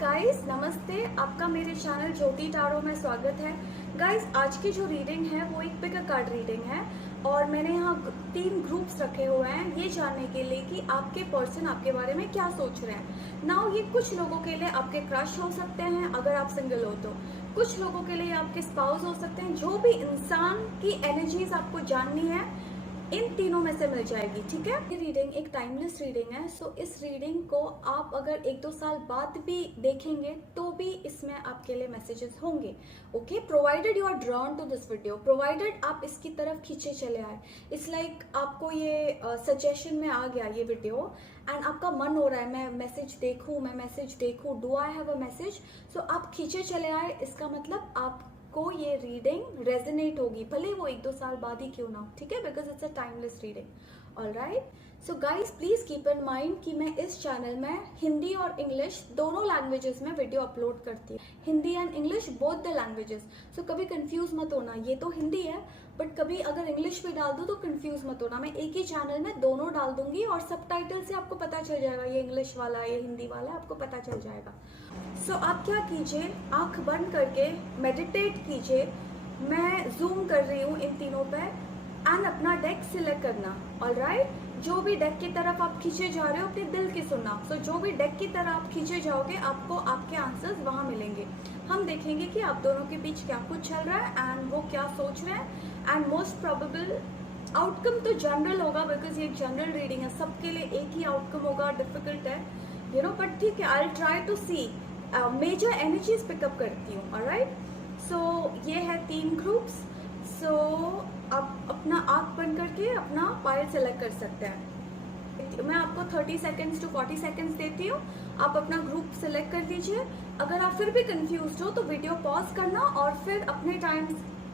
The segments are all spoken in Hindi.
गाइस, नमस्ते। आपका मेरे चैनल ज्योति टारो में स्वागत है। गाइस, आज की जो रीडिंग है वो एक पिक कार्ड रीडिंग है और मैंने यहाँ 3 ग्रुप्स रखे हुए हैं ये जानने के लिए कि आपके पर्सन आपके बारे में क्या सोच रहे हैं। नाउ ये कुछ लोगों के लिए आपके क्रश हो सकते हैं अगर आप सिंगल हो तो, कुछ लोगों के लिए आपके स्पाउस हो सकते हैं। जो भी इंसान की एनर्जीज आपको जाननी है इन तीनों में से मिल जाएगी, ठीक है। ये रीडिंग एक टाइमलेस रीडिंग है, सो इस रीडिंग को आप अगर 1-2 साल बाद भी देखेंगे तो भी इसमें आपके लिए मैसेजेस होंगे, okay. Provided you are drawn to this video, provided आप इसकी तरफ खींचे चले आए। इट्स लाइक आपको ये सजेशन में आ गया ये वीडियो एंड आपका मन हो रहा है मैं मैसेज देखूं, do I have a message. So आप खींचे चले आए, इसका मतलब आप को ये रीडिंग रेजोनेट होगी, भले वो 1-2 साल बाद ही क्यों ना हो, ठीक है, because it's a timeless reading. Alright, so guys please keep in mind कि मैं इस चैनल में हिंदी और इंग्लिश दोनों लैंग्वेजेस में वीडियो अपलोड करती हूँ, Hindi and English both the languages. So कभी कंफ्यूज मत होना, ये तो हिंदी है बट कभी अगर इंग्लिश भी डाल दूँ तो कंफ्यूज मत होना। मैं एक ही चैनल में दोनों डाल दूंगी और सबटाइटल से आपको पता चल जाएगा ये इंग्लिश वाला ये हिंदी वाला, आपको पता चल जाएगा। सो आप क्या कीजिए, आंख बंद करके मेडिटेट कीजिए। मैं जूम कर रही हूँ इन तीनों पे एंड अपना डेक सिलेक्ट करना। ऑलराइट, जो भी डेक की तरफ आप खींचे जा रहे हो अपने दिल की सुनना। सो जो भी डेक की तरफ आप खींचे जाओगे आपको आपके आंसर्स वहां मिलेंगे। हम देखेंगे कि आप दोनों के बीच क्या कुछ चल रहा है एंड वो क्या सोच रहे हैं एंड मोस्ट प्रोबेबल आउटकम तो जनरल होगा बिकॉज ये जनरल रीडिंग है, सबके लिए एक ही आउटकम होगा। डिफिकल्ट है यू नो, बट ठीक है, I try to see major energies pick up करती हूँ। ऑलराइट, सो ये है 3 ग्रुप्स। सो आप अपना आंख बंद करके अपना पायल सेलेक्ट कर सकते हैं। मैं आपको 30 सेकेंड्स टू 40 सेकेंड्स देती हूँ, आप अपना ग्रुप सेलेक्ट कर लीजिए। अगर आप फिर भी कंफ्यूज हो तो वीडियो पॉज करना और फिर अपने टाइम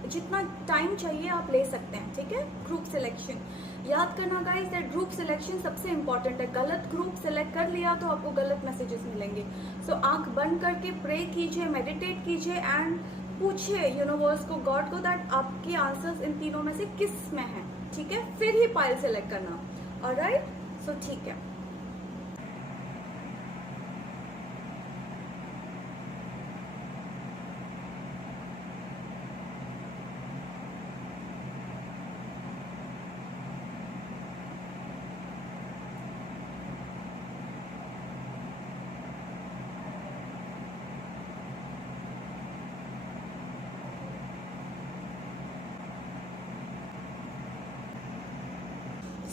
जितना टाइम चाहिए आप ले सकते हैं, ठीक है। ग्रुप सिलेक्शन याद करना गाइस, दैट ग्रुप सिलेक्शन सबसे इंपॉर्टेंट है। गलत ग्रुप सिलेक्ट कर लिया तो आपको गलत मैसेजेस मिलेंगे। सो आंख बंद करके प्रे कीजिए, मेडिटेट कीजिए एंड पूछिए यूनिवर्स को, गॉड को, दैट आपके आंसर्स इन तीनों में से किस में है, ठीक है। फिर ही पाइल सेलेक्ट करना। ऑलराइट, सो ठीक है।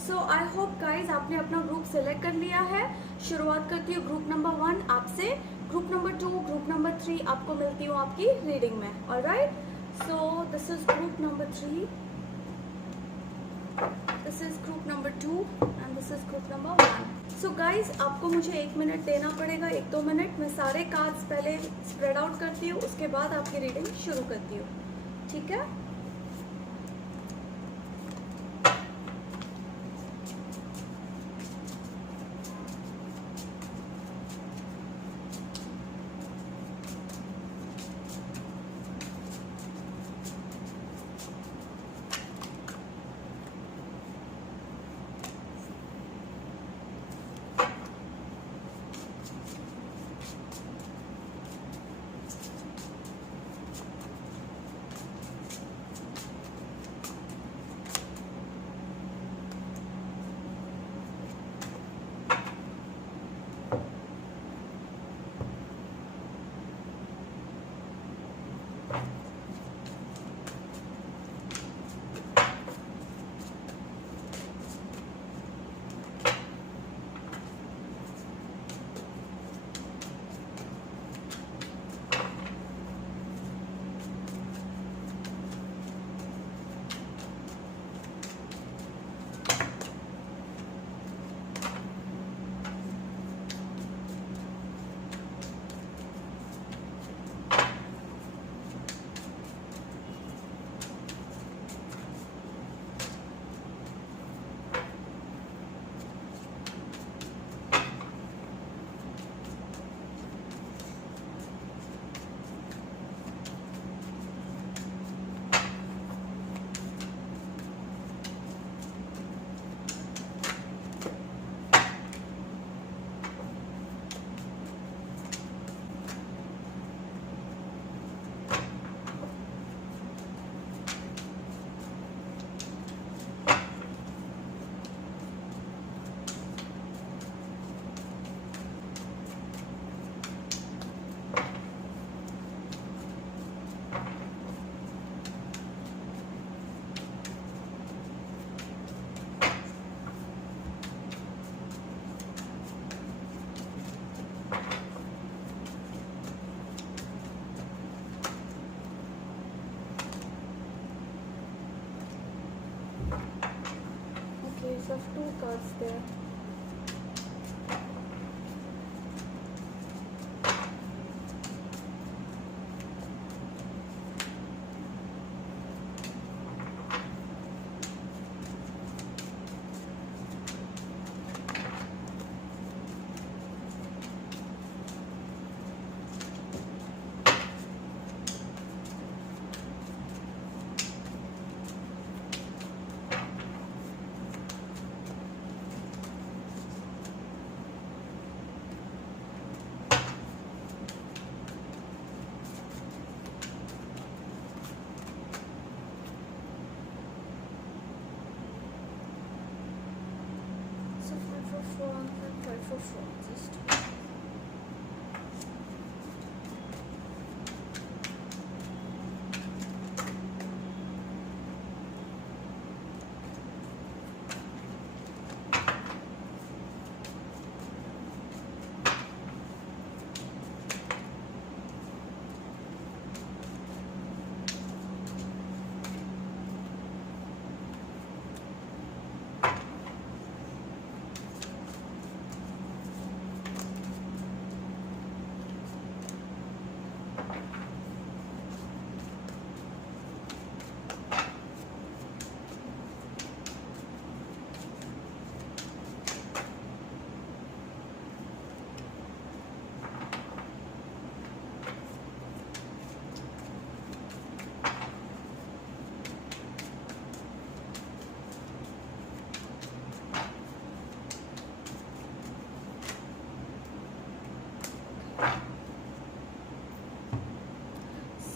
सो आई होप गाइज आपने अपना ग्रुप सेलेक्ट कर लिया है। शुरुआत करती हूँ ग्रुप नंबर 1 आपसे, ग्रुप नंबर 2, ग्रुप नंबर 3 आपको मिलती हूँ आपकी रीडिंग में। Alright, so this is group number 3, this is group number 2 and this is group number 1। So guys आपको मुझे 1 मिनट देना पड़ेगा, 1-2 मिनट। मैं सारे कार्ड्स पहले स्प्रेड आउट करती हूँ, उसके बाद आपकी रीडिंग शुरू करती हूँ, ठीक है। cards there. So 5 of wands and 5 of wands is two.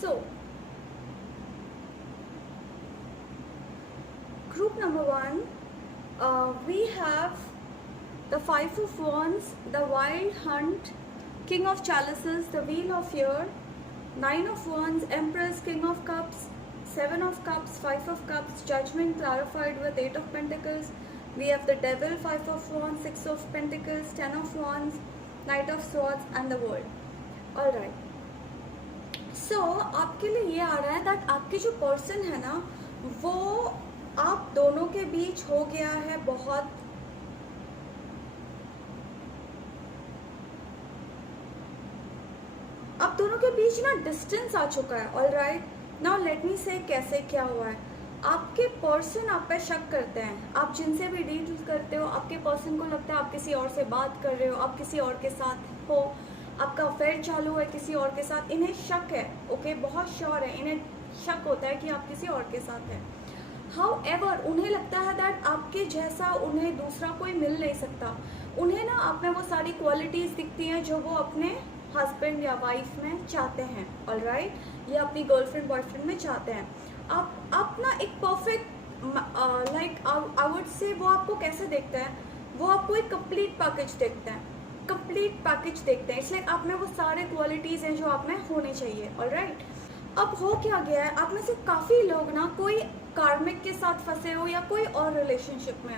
So, group number 1, we have the 5 of wands, the wild hunt, king of chalices, the wheel of fear, 9 of wands, empress, king of cups, 7 of cups, 5 of cups, judgment clarified with 8 of pentacles. We have the devil, 5 of wands, 6 of pentacles, 10 of wands, knight of swords and the world. Alright. So, आपके लिए ये आ रहा है दैट आपके जो पर्सन है ना, वो आप दोनों के बीच हो गया है बहुत आप दोनों के बीच ना डिस्टेंस आ चुका है. ऑलराइट, नाउ लेट मी से कैसे क्या हुआ है. आपके पर्सन आप पे शक करते हैं. आप जिनसे भी डील करते हो, आपके पर्सन को लगता है आप किसी और से बात कर रहे हो, आप किसी और के साथ हो, आपका अफेयर चालू है किसी और के साथ. इन्हें शक है, ओके, बहुत श्योर है, इन्हें शक होता है कि आप किसी और के साथ हैं. हाउएवर उन्हें लगता है दैट आपके जैसा उन्हें दूसरा कोई मिल नहीं सकता. उन्हें ना आप में वो सारी क्वालिटीज दिखती हैं जो वो अपने हस्बैंड या वाइफ में चाहते हैं. ऑलराइट, या अपनी गर्लफ्रेंड बॉयफ्रेंड में चाहते हैं. आप ना एक perfect like I would say वो आपको कैसे देखते हैं, वो आपको एक कंप्लीट पैकेज देखते हैं. कंप्लीट पैकेज देखते हैं. इसलिए आप में वो सारे क्वालिटीज़ हैं जो आप में होने चाहिए. ऑलराइट, अब हो क्या गया है, आप में से काफ़ी लोग ना कोई कार्मिक के साथ फंसे हो या कोई और रिलेशनशिप में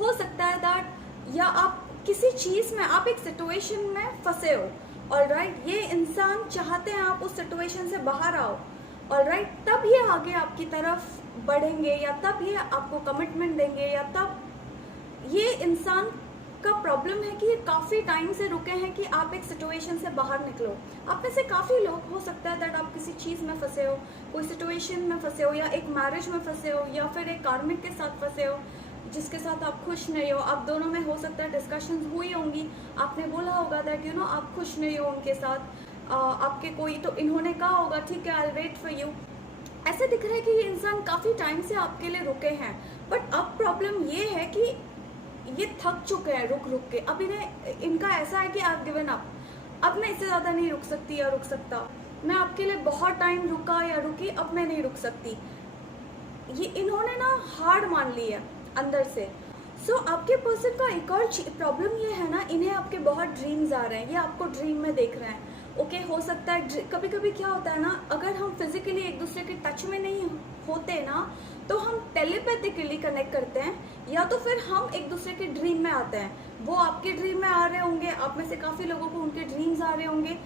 हो सकता है दैट, या आप किसी चीज़ में, आप एक सिचुएशन में फंसे हो. ऑलराइट, ये इंसान चाहते हैं आप उस सिचुएशन से बाहर आओ. ऑलराइट, तब ये आगे आपकी तरफ बढ़ेंगे, या तब ये आपको कमिटमेंट देंगे, या तब ये इंसान का प्रॉब्लम है कि ये काफ़ी टाइम से रुके हैं कि आप एक सिचुएशन से बाहर निकलो. आप में से काफ़ी लोग हो सकता है दैट आप किसी चीज़ में फंसे हो, कोई सिचुएशन में फंसे हो, या एक मैरिज में फंसे हो, या फिर एक कार्मिक के साथ फंसे हो जिसके साथ आप खुश नहीं हो. आप दोनों में हो सकता है डिस्कशंस हुई होंगी, आपने बोला होगा दैट यू नो आप खुश नहीं हो उनके साथ. आपके कोई तो इन्होंने कहा होगा ठीक है, आई वेट फॉर यू. ऐसे दिख रहा है कि ये इंसान काफ़ी टाइम से आपके लिए रुके हैं. बट अब प्रॉब्लम ये है कि ये थक चुके हैं रुक रुक के. अब इनका ऐसा है कि आप गिवन अप, अब मैं इससे ज़्यादा नहीं रुक सकती या रुक सकता. मैं आपके लिए बहुत टाइम रुका या रुकी, अब मैं नहीं रुक सकती. ये इन्होंने ना हार मान ली है अंदर से. सो आपके पर्सन का एक और प्रॉब्लम ये है ना, इन्हें आपके बहुत ड्रीम्स आ रहे हैं, ये आपको ड्रीम में देख रहे हैं. ओके, हो सकता है कभी कभी क्या होता है ना, अगर हम फिजिकली एक दूसरे के टच में नहीं होते ना, तो हम टेलीपैथिकली कनेक्ट करते हैं, या तो फिर हम एक दूसरे के ड्रीम में आते हैं. वो आपके ड्रीम में आ रहे होंगे, आप में से काफ़ी लोगों को उनके ड्रीम्स आ रहे होंगे.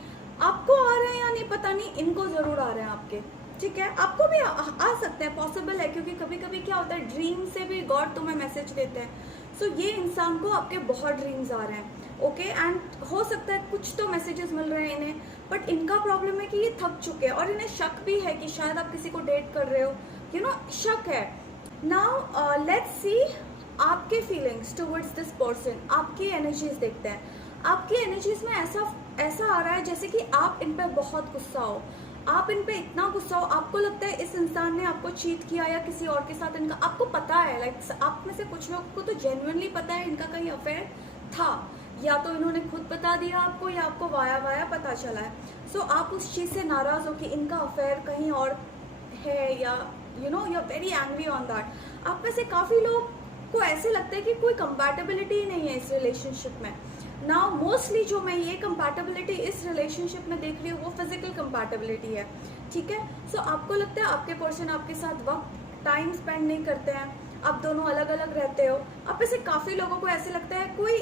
आपको आ रहे हैं या नहीं पता नहीं, इनको ज़रूर आ रहे हैं आपके. ठीक है, आपको भी आ सकते हैं, पॉसिबल है, क्योंकि कभी कभी क्या होता है ड्रीम से भी गॉड तुम्हें मैसेज देते हैं. सो ये इंसान को आपके बहुत ड्रीम्स आ रहे हैं, ओके। एंड हो सकता है कुछ तो मैसेजेस मिल रहे हैं इन्हें, बट इनका प्रॉब्लम है कि ये थक चुके हैं और इन्हें शक भी है कि शायद आप किसी को डेट कर रहे हो, यू नो, शक है। नाउ लेट्स सी आपके फीलिंग्स टुवर्ड्स दिस पर्सन, आपकी एनर्जीज देखते हैं। आपकी एनर्जीज में ऐसा आ रहा है जैसे कि आप इन पर बहुत गुस्सा हो, आप इन पे इतना गुस्सा हो, आपको लगता है इस इंसान ने आपको चीट किया या किसी और के साथ इनका, आपको पता है, लाइक आप में से कुछ लोगों को तो जेन्युइनली पता है इनका कहीं अफेयर था, या तो इन्होंने खुद बता दिया आपको या आपको वाया वाया पता चला है। सो आप उस चीज़ से नाराज़ हो कि इनका अफेयर कहीं और है, या you know you are very angry on that. आप में से काफ़ी लोग को ऐसे लगता है कि कोई कंपैटिबिलिटी ही नहीं है इस रिलेशनशिप में। नाउ मोस्टली जो मैं ये कंपैटिबिलिटी इस रिलेशनशिप में देख रही हूँ वो फिजिकल कंपैटिबिलिटी है, ठीक है। सो आपको लगता है आपके पर्सन आपके साथ वक्त टाइम स्पेंड नहीं करते हैं, आप दोनों अलग अलग रहते हो। आप में से काफ़ी लोगों को ऐसे लगता है कोई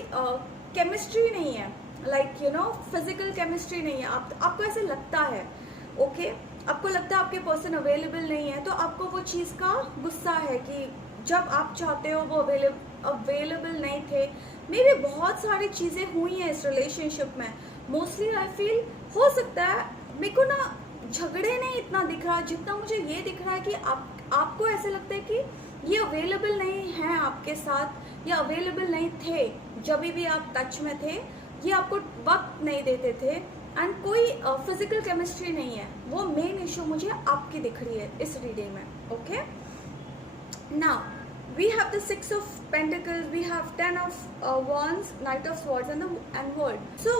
केमिस्ट्री नहीं है, like you know physical chemistry नहीं है, आपको ऐसे लगता है, ओके। आपको लगता है आपके पर्सन अवेलेबल नहीं है, तो आपको वो चीज़ का गुस्सा है कि जब आप चाहते हो वो अवेलेबल नहीं थे। मे भी बहुत सारी चीज़ें हुई हैं इस रिलेशनशिप में। मोस्टली आई फील हो सकता है मेरे को ना झगड़े नहीं इतना दिख रहा जितना मुझे ये दिख रहा है कि आपको ऐसे लगता है कि ये अवेलेबल नहीं है आपके साथ, या अवेलेबल नहीं थे जब भी आप टच में थे, ये आपको वक्त नहीं देते थे, एंड कोई फिजिकल केमिस्ट्री नहीं है। वो मेन इशू मुझे आपकी दिख रही है इस रीडिंग में, okay. Now we have the 6 of Pentacles, we have 10 of Wands, Knight of Swords and World. So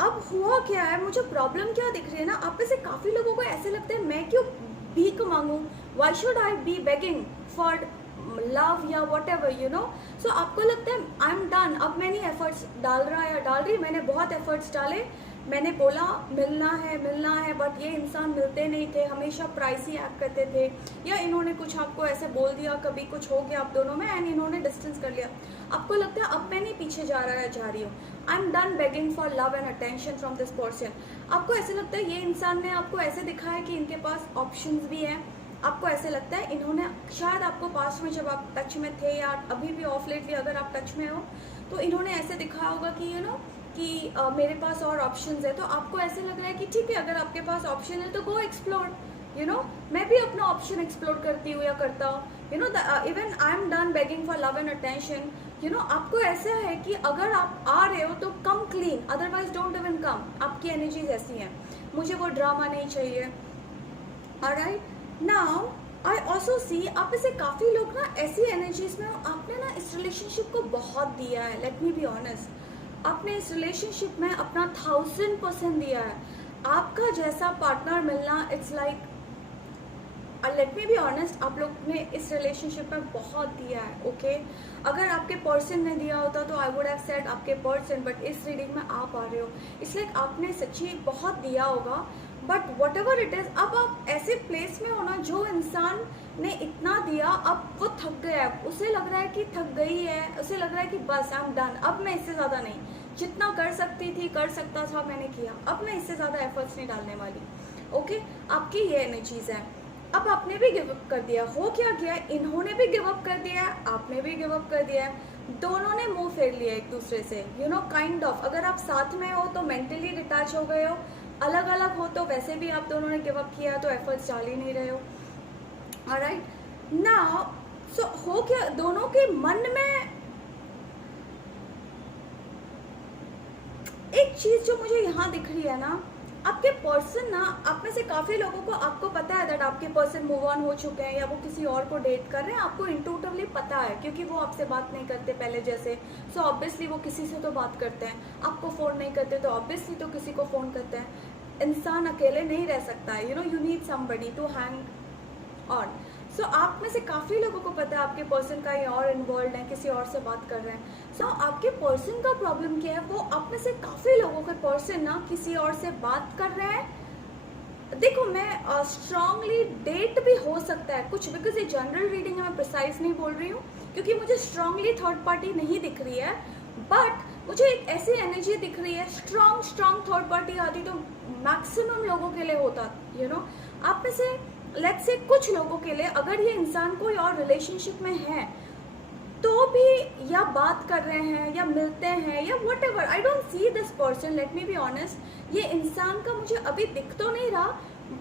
अब हुआ क्या है, मुझे प्रॉब्लम क्या दिख रही है ना, आप में से काफ़ी लोगों को ऐसे लगता है मैं क्यों भीख मांगूं, why should I be begging for love या whatever, you know. So आपको लगता है I'm done, अब मैं नहीं एफर्ट्स डाल रहा या डाल रही, मैंने बहुत एफर्ट्स डाले, मैंने बोला मिलना है, बट ये इंसान मिलते नहीं थे, हमेशा प्राइसी एक्ट करते थे, या इन्होंने कुछ आपको ऐसे बोल दिया, कभी कुछ हो गया आप दोनों में एंड इन्होंने डिस्टेंस कर लिया। आपको लगता है अब मैं नहीं पीछे जा रही हूँ, I am done begging for love and attention from this person. आपको ऐसे लगता है ये इंसान ने आपको ऐसे दिखाया कि इनके पास ऑप्शंस भी हैं। आपको ऐसे लगता है इन्होंने शायद आपको पास में जब आप टच में थे या अभी भी ऑफ लेट भी अगर आप टच में हो तो इन्होंने ऐसे दिखाया होगा कि यू नो कि मेरे पास और ऑप्शंस है। तो आपको ऐसे लग रहा है कि ठीक है अगर आपके पास ऑप्शन है तो गो एक्सप्लोर, यू नो। मैं भी अपना ऑप्शन एक्सप्लोर करती हूँ या करता हूँ, you know. Even I am done begging for love and attention, you know. आपको ऐसा है कि अगर आप आ रहे हो तो कम clean, otherwise don't even come. आपकी एनर्जीज ऐसी हैं, मुझे वो ड्रामा नहीं चाहिए। Alright, now I also see आप में से काफ़ी लोग ना ऐसी एनर्जीज में, आपने ना इस रिलेशनशिप को बहुत दिया है। लेट मी बी ऑनेस्ट, आपने इस रिलेशनशिप में अपना 1000% दिया है। आपका जैसा पार्टनर मिलना it's like, let me be honest, आप लोग ने इस रिलेशनशिप में बहुत दिया है, ओके। अगर आपके पर्सन ने दिया होता तो आई वुड हैव सेड आपके पर्सन, बट इस रीडिंग में आप आ रहे हो इसलिए आपने सच्ची बहुत दिया होगा। But what ever it is, अब आप ऐसे प्लेस में हो ना, जो इंसान ने इतना दिया अब वो थक गया है, उसे लग रहा है कि थक गई है, उसे लग रहा है कि बस आई एम डन, अब मैं इससे ज़्यादा नहीं, जितना कर सकती थी कर सकता था मैंने किया, अब मैं इससे ज़्यादा एफर्ट्स नहीं डालने वाली, ओके। आपकी ये एनर्जीज है। अब आपने भी गिव अप कर दिया, हो क्या गया, इन्होंने भी गिव अप कर दिया है, आपने भी गिव अप कर दिया है, दोनों ने मुंह फेर लिया एक दूसरे से, यू नो, काइंड ऑफ। अगर आप साथ में हो तो मेंटली डिटैच हो गए हो, अलग अलग हो तो वैसे भी आप दोनों ने गिव अप किया तो एफर्ट्स डाल ही नहीं रहे हो। ऑलराइट, नाउ सो हो क्या, दोनों के मन में एक चीज जो मुझे यहाँ दिख रही है ना, आपके पर्सन ना, आप में से काफी लोगों को आपको पता है दैट आपके पर्सन मूव ऑन हो चुके हैं या वो किसी और को डेट कर रहे हैं, आपको इंट्यूटिवली पता है क्योंकि वो आपसे बात नहीं करते पहले जैसे। सो ऑब्वियसली वो किसी से तो बात करते हैं, आपको फोन नहीं करते तो ऑब्वियसली तो किसी को फोन करते हैं। इंसान अकेले नहीं रह सकता है, you know, you need somebody to hang on. So आप में से काफ़ी लोगों को पता है आपके पर्सन का ये और इन्वॉल्व है, किसी और से बात कर रहे हैं। सो आपके पर्सन का प्रॉब्लम क्या है, वो आप में से काफ़ी लोगों के पर्सन ना किसी और से बात कर रहे हैं। देखो मैं स्ट्रांगली डेट भी हो सकता है कुछ, बिकॉज ये जनरल रीडिंग है, मैं प्रिसाइज नहीं बोल रही हूँ क्योंकि मुझे स्ट्रांगली थर्ड पार्टी नहीं दिख रही है, बट मुझे एक ऐसी एनर्जी दिख रही है स्ट्रांग थर्ड पार्टी आती तो मैक्सिमम लोगों के लिए होता, यू नो। आप में से लेट्स से कुछ लोगों के लिए अगर ये इंसान कोई और रिलेशनशिप में है तो भी या बात कर रहे हैं या मिलते हैं या what ever, I don't see this person, let me be honest, ये इंसान का मुझे अभी दिख तो नहीं रहा,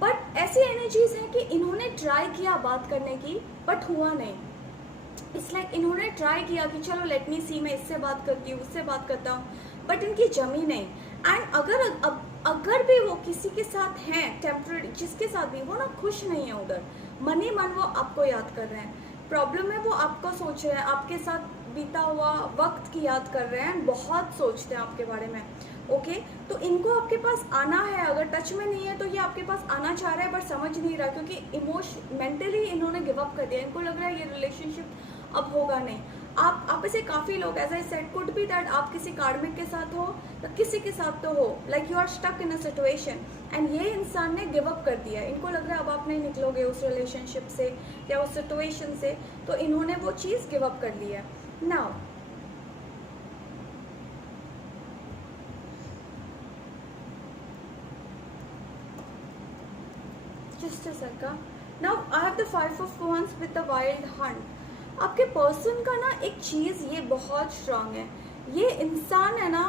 बट ऐसी एनर्जीज हैं कि इन्होंने ट्राई किया बात करने की बट हुआ नहीं। इट्स लाइक इन्होंने ट्राई किया कि चलो लेट मी सी, मैं इससे बात करती हूँ, उससे बात करता हूँ, बट इनकी जमी नहीं। एंड अगर भी वो किसी के साथ हैं टेम्पररी, जिसके साथ भी वो ना खुश नहीं है, उधर मन ही मन वो आपको याद कर रहे हैं। प्रॉब्लम है वो आपको सोच रहे हैं, आपके साथ बीता हुआ वक्त की याद कर रहे हैं, बहुत सोचते हैं आपके बारे में। ओके तो इनको आपके पास आना है, अगर टच में नहीं है तो ये आपके पास आना चाह रहा है बट समझ नहीं रहा, क्योंकि मेंटली इन्होंने गिव अप कर दिया। इनको लग रहा है ये रिलेशनशिप अब होगा नहीं। आप ऐसे काफ़ी लोग, as I said, could be that आप किसी कार्मिक के साथ हो तो किसी के साथ तो हो, like you are stuck in a situation and ये इंसान ने गिव अप कर दिया। इनको लग रहा है अब आप नहीं निकलोगे उस रिलेशनशिप से या उस सिचुएशन से, तो इन्होंने वो चीज़ गिव अप कर ली है। Now just a second. Now I have the 5 of Wands with the Wild Hunt. आपके पर्सन का ना एक चीज़ ये बहुत स्ट्रांग है, ये इंसान है ना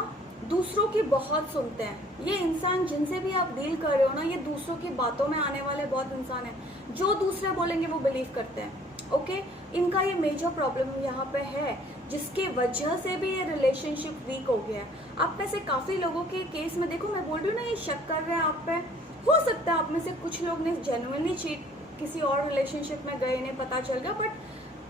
दूसरों की बहुत सुनते हैं। ये इंसान जिनसे भी आप डील कर रहे हो ना, ये दूसरों की बातों में आने वाले बहुत इंसान हैं, जो दूसरे बोलेंगे वो बिलीव करते हैं। ओके इनका ये मेजर प्रॉब्लम यहाँ पे है, जिसके वजह से भी ये रिलेशनशिप वीक हो गया है। आप में से काफ़ी लोगों के केस में देखो, मैं बोल रही हूँ ना, ये शक कर रहे हैं आप पे। हो सकता है आप में से कुछ लोग ने जेन्युइनली चीट, किसी और रिलेशनशिप में गए, इन्हें पता चल गया, बट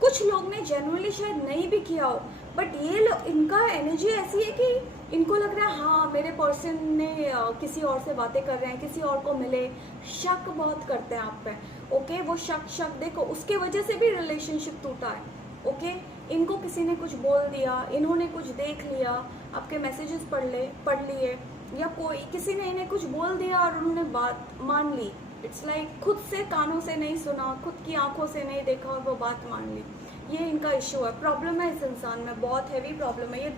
कुछ लोग ने जेन्युइनली शायद नहीं भी किया हो। बट ये लोग, इनका एनर्जी ऐसी है कि इनको लग रहा है हाँ मेरे पर्सन ने किसी और से बातें कर रहे हैं, किसी और को मिले, शक बहुत करते हैं आप पे। ओके वो शक देखो, उसके वजह से भी रिलेशनशिप टूटा है। ओके इनको किसी ने कुछ बोल दिया, इन्होंने कुछ देख लिया, आपके मैसेजेस पढ़ लिए, या कोई किसी ने इन्हें कुछ बोल दिया और उन्होंने बात मान ली। इट्स लाइक खुद से कानों से नहीं सुना, खुद की आंखों से नहीं देखा और वो बात मान ली। ये इनका इश्यू है, प्रॉब्लम है इस इंसान में, बहुत हैवी प्रॉब्लम है।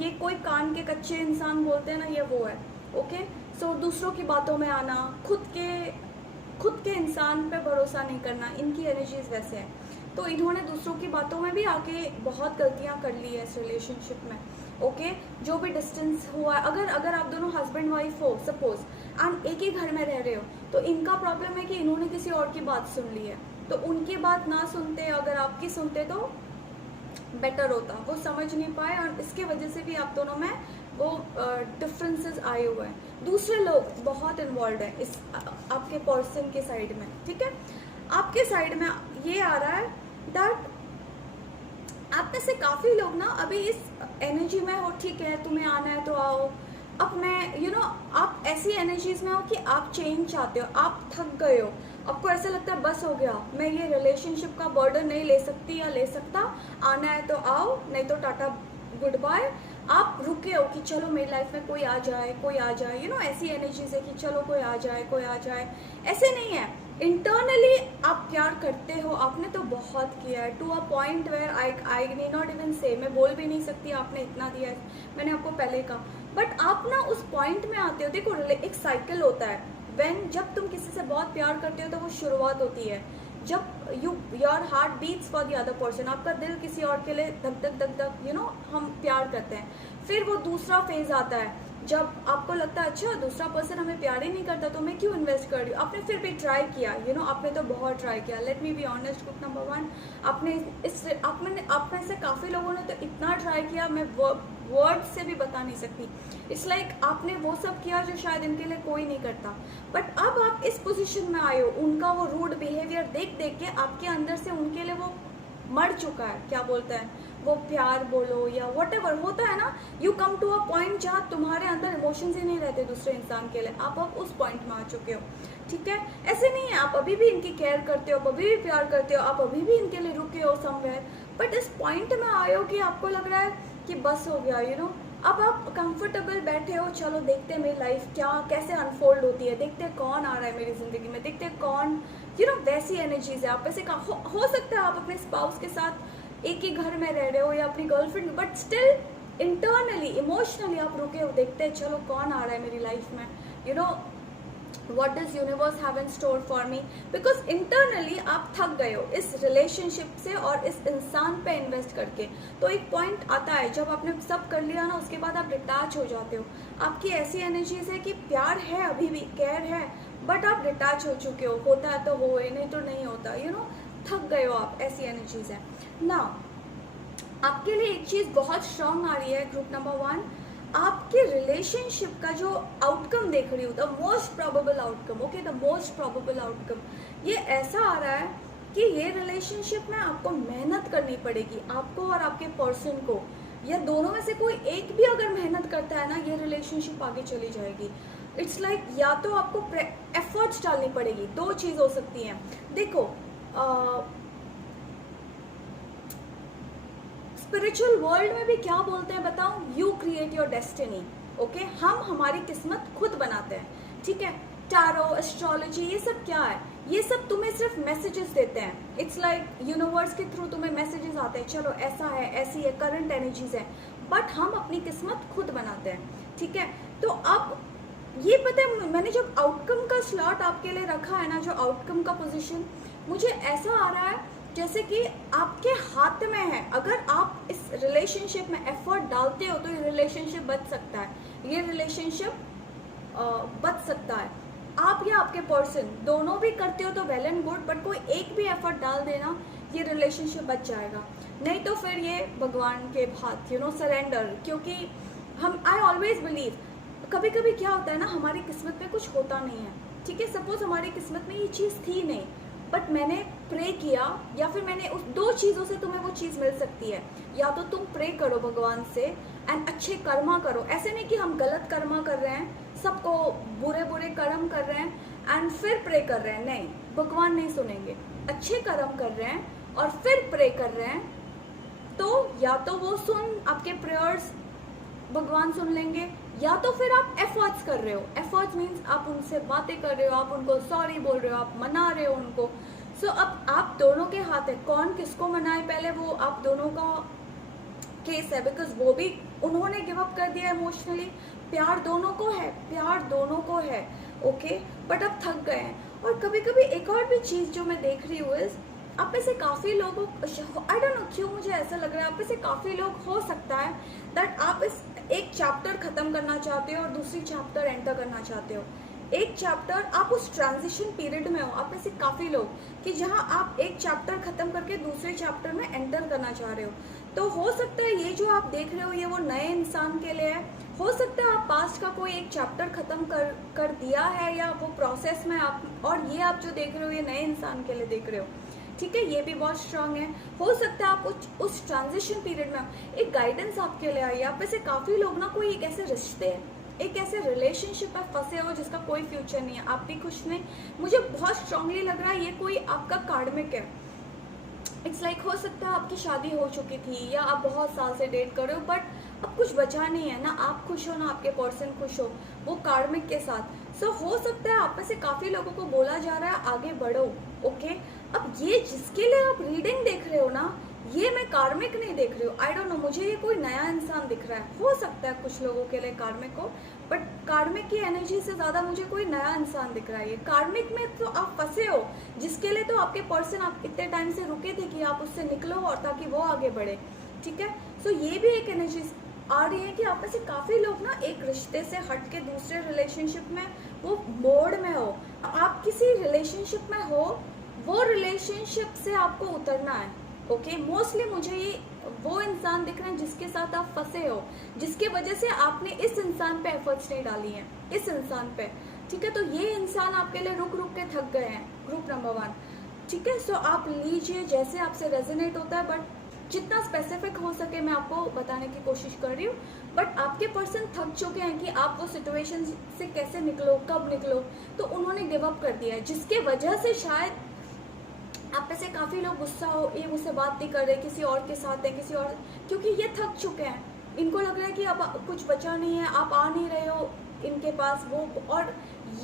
ये कोई कान के कच्चे इंसान बोलते हैं ना, ये वो है। ओके सो दूसरों की बातों में आना, खुद के इंसान पे भरोसा नहीं करना, इनकी एनर्जीज वैसे है। तो इन्होंने दूसरों की बातों में भी आके बहुत गलतियाँ कर ली है इस रिलेशनशिप में। ओके जो भी डिस्टेंस हुआ है, अगर आप दोनों हस्बैंड वाइफ हो सपोज एंड एक ही घर में रह रहे हो, तो इनका प्रॉब्लम है कि इन्होंने किसी और की बात सुन ली है। तो उनकी बात ना सुनते, अगर आपकी सुनते तो बेटर होता। वो समझ नहीं पाए और इसके वजह से भी आप दोनों में वो डिफरेंसेस आए हुए हैं। दूसरे लोग बहुत इन्वॉल्व हैं इस आपके पर्सन के साइड में। ठीक है आपके साइड में ये आ रहा है दैट आप में से काफ़ी लोग ना अभी इस एनर्जी में हो, ठीक है तुम्हें आना है तो आओ। अब मैं आप ऐसी एनर्जीज में हो कि आप चेंज चाहते हो, आप थक गए हो, आपको ऐसा लगता है बस हो गया, मैं ये रिलेशनशिप का बर्डन नहीं ले सकती या ले सकता, आना है तो आओ नहीं तो टाटा गुड बाय। आप रुके हो कि चलो मेरी लाइफ में कोई आ जाए, ऐसी एनर्जीज है कि चलो कोई आ जाए। ऐसे नहीं है, इंटरनली आप प्यार करते हो, आपने तो बहुत किया है, to a point where I need not even say, मैं बोल भी नहीं सकती आपने इतना दिया है, मैंने आपको पहले कहा। बट आप ना उस पॉइंट में आते हो, देखो एक साइकिल होता है, जब तुम किसी से बहुत प्यार करते हो तो वो शुरुआत होती है जब your heart beats for the other person, आपका दिल किसी और के लिए धक धक हम प्यार करते हैं। फिर वो दूसरा फेज आता है जब आपको लगता है अच्छा दूसरा पर्सन हमें प्यार ही नहीं करता तो मैं क्यों इन्वेस्ट कर रही हूँ। आपने फिर भी ट्राई किया, आपने तो बहुत ट्राई किया। Let me be honest, cook number 1, आप में से काफ़ी लोगों ने तो इतना ट्राई किया, मैं वर्ड से भी बता नहीं सकती। इट्स लाइक आपने वो सब किया जो शायद इनके लिए कोई नहीं करता। बट अब आप इस पोजीशन में आए हो, उनका वो रूड बिहेवियर देख के आपके अंदर से उनके लिए वो मर चुका है, क्या बोलते हैं वो, प्यार बोलो या वट एवर होता है ना। You come to a point जहाँ तुम्हारे अंदर इमोशंस ही नहीं रहते दूसरे इंसान के लिए, आप अब उस पॉइंट में आ चुके हो। ठीक है ऐसे नहीं है, आप अभी भी इनकी केयर करते हो, आप अभी भी प्यार करते हो, आप अभी भी इनके लिए रुके हो समवेयर। बट इस पॉइंट में आए हो कि आपको लग रहा है कि बस हो गया, अब आप कंफर्टेबल बैठे हो, चलो देखते हैं मेरी लाइफ कैसे अनफोल्ड होती है, देखते हैं कौन आ रहा है मेरी ज़िंदगी में, देखते हैं कौन वैसी एनर्जीज है। आप वैसे हो सकता है आप अपने स्पाउस के साथ एक ही घर में रह रहे हो या अपनी girlfriend, but still internally emotionally आप रुके हो, देखते हैं चलो कौन आ रहा है मेरी लाइफ में, what does universe have in store for me, because internally आप थक गए हो इस रिलेशनशिप से और इस इंसान पे इन्वेस्ट करके। तो एक पॉइंट आता है जब आपने सब कर लिया ना, उसके बाद आप डिटैच हो जाते हो। आपकी ऐसी एनर्जीज है कि प्यार है, अभी भी केयर है, बट आप डिटैच हो चुके हो। होता है तो हो, नहीं तो नहीं होता, यू नो, थक गए हो आप, ऐसी एनर्जीज है ना। आपके लिए एक चीज बहुत स्ट्रांग आ रही है ग्रुप नंबर 1, आपके रिलेशनशिप का जो आउटकम देख रही हूँ, the most probable outcome, okay, the most probable outcome, ये ऐसा आ रहा है कि ये रिलेशनशिप में आपको मेहनत करनी पड़ेगी, आपको और आपके पर्सन को, या दोनों में से कोई एक भी अगर मेहनत करता है ना, ये रिलेशनशिप आगे चली जाएगी। इट्स लाइक या तो आपको एफर्ट्स डालनी पड़ेगी, दो चीज हो सकती हैं। देखो, स्पिरिचुअल वर्ल्ड में भी क्या बोलते हैं बताऊं, you create your destiny, okay, हम हमारी किस्मत खुद बनाते हैं, ठीक है। टैरो, एस्ट्रोलॉजी, ये सब क्या है, ये सब तुम्हें सिर्फ मैसेजेस देते हैं। इट्स लाइक यूनिवर्स के थ्रू तुम्हें मैसेजेस आते हैं, चलो ऐसा है, ऐसी है, करंट एनर्जीज है, बट हम अपनी किस्मत खुद बनाते हैं, ठीक है। तो अब ये पता है, मैंने जो आउटकम का स्लॉट आपके लिए रखा है ना, जो आउटकम का पोजीशन, मुझे ऐसा आ रहा है जैसे कि आपके हाथ में है। अगर आप इस रिलेशनशिप में एफर्ट डालते हो तो ये रिलेशनशिप बच सकता है, ये रिलेशनशिप बच सकता है। आप या आपके पर्सन दोनों भी करते हो तो वेल एंड गुड, बट कोई एक भी एफर्ट डाल देना, ये रिलेशनशिप बच जाएगा। नहीं तो फिर ये भगवान के हाथ, यू नो, सरेंडर। क्योंकि हम, आई ऑलवेज बिलीव, कभी कभी क्या होता है ना, हमारी किस्मत में कुछ होता नहीं है, ठीक है। सपोज हमारी किस्मत में ये चीज़ थी नहीं, बट मैंने प्रे किया, या फिर मैंने उस दो चीज़ों से तुम्हें वो चीज़ मिल सकती है। या तो तुम प्रे करो भगवान से एंड अच्छे कर्मा करो, ऐसे नहीं कि हम गलत कर्मा कर रहे हैं, सबको बुरे बुरे कर्म कर रहे हैं एंड फिर प्रे कर रहे हैं, नहीं, भगवान नहीं सुनेंगे। अच्छे कर्म कर रहे हैं और फिर प्रे कर रहे हैं, तो या तो वो आपके प्रेयर्स भगवान सुन लेंगे, या तो फिर आप एफर्ट्स कर रहे हो। एफर्ट्स मीन्स आप उनसे बातें कर रहे हो, आप उनको सॉरी बोल रहे हो, आप मना रहे हो उनको। सो अब आप दोनों के हाथ है, कौन किसको मनाए पहले, वो आप दोनों का केस है, बिकॉज वो भी, उन्होंने गिव अप कर दिया इमोशनली। प्यार दोनों को है, प्यार दोनों को है, ओके, बट अब थक गए हैं। और कभी कभी एक और भी चीज़ जो मैं देख रही हूँ इस, आप में से काफ़ी लोगों, आई डोंट नो क्यों मुझे ऐसा लग रहा है, आप में से काफ़ी लोग, हो सकता है दैट आप इस एक चैप्टर खत्म करना चाहते हो और दूसरी चैप्टर एंटर करना चाहते हो। एक चैप्टर, आप उस ट्रांजिशन पीरियड में हो, आप में से काफ़ी लोग, कि जहां आप एक चैप्टर खत्म करके दूसरे चैप्टर में एंटर करना चाह रहे हो। तो हो सकता है ये जो आप देख रहे हो ये वो नए इंसान के लिए है। हो सकता है आप पास्ट का कोई एक चैप्टर खत्म कर दिया है, या वो प्रोसेस में आप, और ये आप जो देख रहे हो ये नए इंसान के लिए देख रहे हो, ठीक है। ये भी बहुत स्ट्रांग है। हो सकता है आप उस ट्रांजिशन पीरियड में एक गाइडेंस आपके लिए आई है। आप में से काफ़ी लोग ना कोई एक ऐसे रिश्ते, एक ऐसे रिलेशनशिप में फंसे हो जिसका कोई फ्यूचर नहीं है, आप भी खुश नहीं। मुझे बहुत स्ट्रांगली लग रहा है ये कोई आपका कार्मिक है। इट्स लाइक हो सकता है आपकी शादी हो चुकी थी, या आप बहुत साल से डेट कर रहे हो, बट अब कुछ बचा नहीं है ना, आप खुश हो ना आपके पर्सन खुश हो, वो कार्मिक के साथ। सो हो सकता है आप में से काफ़ी लोगों को बोला जा रहा है आगे बढ़ो, ओके। अब ये जिसके लिए आप रीडिंग देख रहे हो ना, ये मैं कार्मिक नहीं देख रही हूँ, आई डोंट नो, मुझे ये कोई नया इंसान दिख रहा है। हो सकता है कुछ लोगों के लिए कार्मिक हो, बट कार्मिक की एनर्जी से ज़्यादा मुझे कोई नया इंसान दिख रहा है। ये कार्मिक में तो आप फंसे हो, जिसके लिए तो आपके पर्सन, आप इतने टाइम से रुके थे कि आप उससे निकलो और ताकि वो आगे बढ़े, ठीक है। सो ये भी एक एनर्जी आ रही है कि आप में से काफ़ी लोग ना एक रिश्ते से हट के दूसरे रिलेशनशिप में वो मोड में हो। आप किसी रिलेशनशिप में हो, वो रिलेशनशिप से आपको उतरना है, ओके। मोस्टली मुझे ये वो इंसान दिख रहे हैं जिसके साथ आप फंसे हो, जिसके वजह से आपने इस इंसान पे एफर्ट्स नहीं डाली हैं, इस इंसान पे, ठीक है। तो ये इंसान आपके लिए रुक रुक के थक गए हैं, ग्रुप नंबर 1, ठीक है। सो आप लीजिए जैसे आपसे रेजोनेट होता है, बट जितना स्पेसिफिक हो सके मैं आपको बताने की कोशिश कर रही हूँ। बट आपके पर्सन थक चुके हैं कि आप वो सिचुएशन से कैसे निकलो, कब निकलो, तो उन्होंने गिव अप कर दिया है, जिसके वजह से शायद आप में से काफ़ी लोग गुस्सा हो, ये मुझसे बात नहीं कर रहे, किसी और के साथ है, किसी और, क्योंकि ये थक चुके हैं। इनको लग रहा है कि अब कुछ बचा नहीं है, आप आ नहीं रहे हो इनके पास वो, और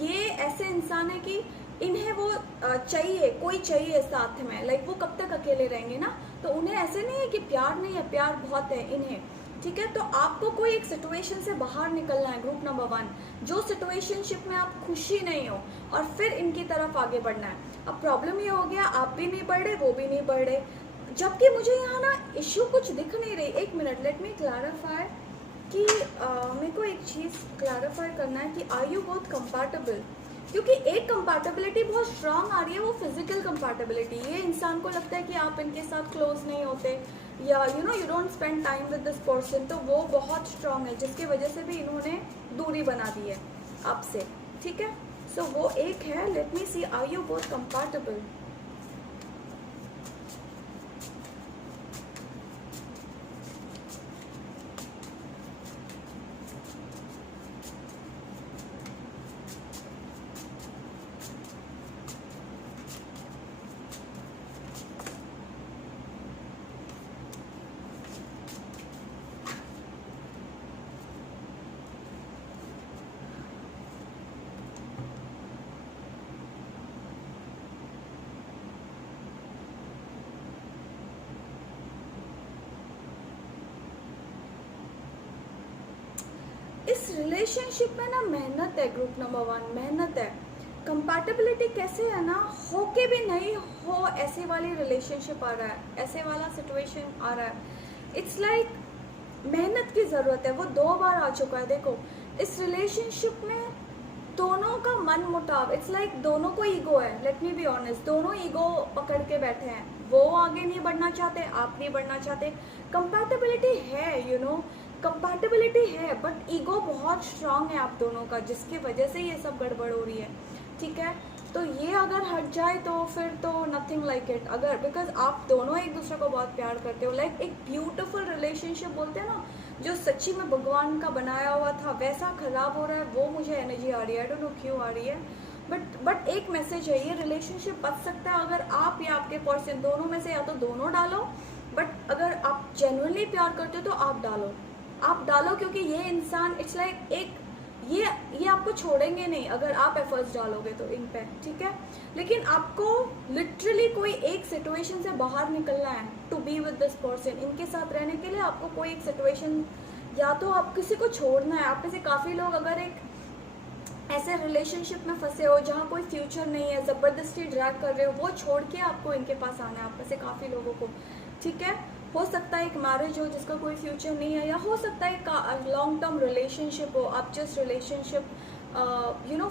ये ऐसे इंसान है कि इन्हें वो चाहिए, कोई चाहिए साथ में, लाइक वो कब तक अकेले रहेंगे ना। तो उन्हें ऐसे नहीं है कि प्यार नहीं है, प्यार बहुत है इन्हें, ठीक है। तो आपको कोई एक सिचुएशन से बाहर निकलना है, ग्रुप नंबर 1, जो सिचुएशनशिप में आप खुशी नहीं हो, और फिर इनकी तरफ आगे बढ़ना है। अब प्रॉब्लम ये हो गया, आप भी नहीं बढ़ रहे, वो भी नहीं बढ़ रहे, जबकि मुझे यहाँ ना इश्यू कुछ दिख नहीं रही। एक मिनट, लेट मी क्लैरिफाई कि मेरे को एक चीज़ क्लैरिफाई करना है कि आर यू बोथ कंपैटिबल, क्योंकि एक कंपैटिबिलिटी बहुत स्ट्रांग आ रही है, वो फिजिकल कंपैटिबिलिटी। ये इंसान को लगता है कि आप इनके साथ क्लोज नहीं होते, या you don't spend time with this person, तो वो बहुत स्ट्रांग है, जिसकी वजह से भी इन्होंने दूरी बना दी है आपसे, ठीक है। सो वो एक है, let me see are you both compatible. इस रिलेशनशिप में ना मेहनत है, ग्रुप नंबर 1 मेहनत है। कंपैटिबिलिटी कैसे है ना, हो के भी नहीं हो ऐसे वाली रिलेशनशिप आ रहा है, ऐसे वाला सिचुएशन आ रहा है। इट्स लाइक मेहनत की ज़रूरत है, वो 2 बार आ चुका है। देखो इस रिलेशनशिप में दोनों का मन मुटाव, इट्स लाइक दोनों को ईगो है, लेट मी बी ऑनेस्ट, दोनों ईगो पकड़ के बैठे हैं। वो आगे नहीं बढ़ना चाहते, आप नहीं बढ़ना चाहते। कंपैटिबिलिटी है, कंपैटिबिलिटी है, बट ईगो बहुत स्ट्रांग है आप दोनों का, जिसकी वजह से ये सब गड़बड़ हो रही है, ठीक है। तो ये अगर हट जाए तो फिर तो नथिंग लाइक इट, अगर बिकॉज आप दोनों एक दूसरे को बहुत प्यार करते हो, लाइक एक ब्यूटीफुल रिलेशनशिप बोलते हैं ना, जो सच्ची में भगवान का बनाया हुआ था, वैसा खराब हो रहा है। वो मुझे एनर्जी आ रही है, आई डोंट नो क्यों आ रही है, बट एक मैसेज है, ये रिलेशनशिप बच सकता है अगर आप या आपके पर्सन दोनों में से या तो दोनों डालो, बट अगर आप जेन्युइनली प्यार करते हो तो आप डालो, क्योंकि ये इंसान इट्स लाइक एक ये आपको छोड़ेंगे नहीं अगर आप एफर्ट्स डालोगे तो इन पे, ठीक है। लेकिन आपको लिटरली कोई एक सिचुएशन से बाहर निकलना है to be with this person. इनके साथ रहने के लिए आपको कोई एक सिचुएशन, या तो आप किसी को छोड़ना है। आप में से काफ़ी लोग अगर एक ऐसे रिलेशनशिप में फंसे हो जहाँ कोई फ्यूचर नहीं है, ज़बरदस्ती ड्रैग कर रहे हो, वो छोड़ के आपको इनके पास आना है, आप में से काफ़ी लोगों को, ठीक है। हो सकता है एक मैरिज हो जिसका कोई फ्यूचर नहीं है, या हो सकता है एक लॉन्ग टर्म रिलेशनशिप हो, आप just relationship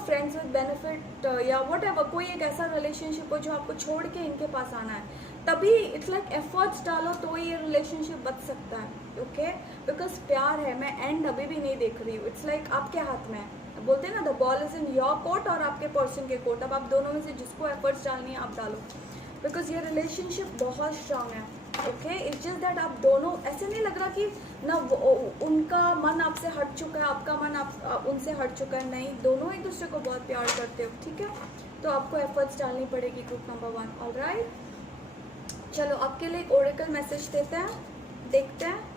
friends with benefit, या वट एवर, कोई एक ऐसा रिलेशनशिप हो जो आपको छोड़ के इनके पास आना है। तभी इट्स लाइक एफर्ट्स डालो तो ये रिलेशनशिप बच सकता है, ओके। बिकॉज प्यार है, मैं एंड अभी भी नहीं देख रही हूँ, इट्स लाइक आपके हाथ में है। बोलते हैं ना, the ball is in your court और आपके पर्सन के कोर्ट। अब आप दोनों में से जिसको एफर्ट्स डालनी है आप डालो, बिकॉज ये रिलेशनशिप बहुत स्ट्रांग है, ओके। इट्स जस्ट दैट आप दोनों, ऐसे नहीं लग रहा कि ना उनका मन आपसे हट चुका है, आपका मन उनसे हट चुका है, नहीं, दोनों एक दूसरे को बहुत प्यार करते हो, ठीक है। तो आपको एफर्ट्स डालनी पड़ेगी, ग्रुप नंबर 1, ऑलराइट। चलो आपके लिए एक ओरेकल मैसेज देते हैं, देखते हैं।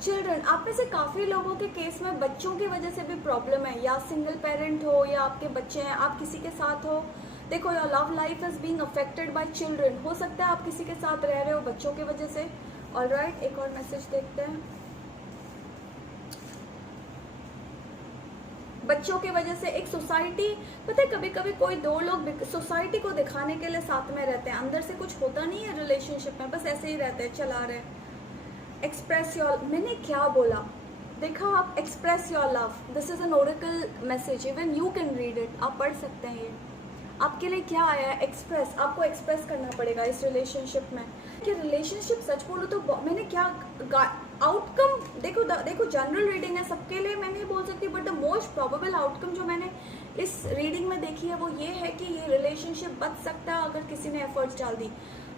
चिल्ड्रन, आप में से काफ़ी लोगों के केस में बच्चों की वजह से भी प्रॉब्लम है, या सिंगल पेरेंट हो या आपके बच्चे हैं, आप किसी के साथ हो। देखो, your love life is being affected by children. हो सकता है आप किसी के साथ रह रहे हो बच्चों की वजह से, ऑलराइट। एक और मैसेज देखते हैं। बच्चों की वजह से एक सोसाइटी, पता है कभी कभी कोई दो लोग सोसाइटी को दिखाने के लिए साथ में रहते हैं, अंदर से कुछ होता नहीं है रिलेशनशिप में, बस ऐसे ही रहते हैं, चला रहे हैं। एक्सप्रेस योर, मैंने क्या बोला, देखा आप, express your love, this is an Oracle message, even you can read it, आप पढ़ सकते हैं। ये आपके लिए क्या आया है, एक्सप्रेस, आपको एक्सप्रेस करना पड़ेगा इस रिलेशनशिप में। कि रिलेशनशिप सच बोलो तो मैंने क्या आउटकम, देखो जनरल रीडिंग है सबके लिए, मैं नहीं बोल सकती, but the most probable outcome जो मैंने इस रीडिंग में देखी है वो ये है कि ये रिलेशनशिप बच सकता है अगर किसी ने एफर्ट्स डाल दी।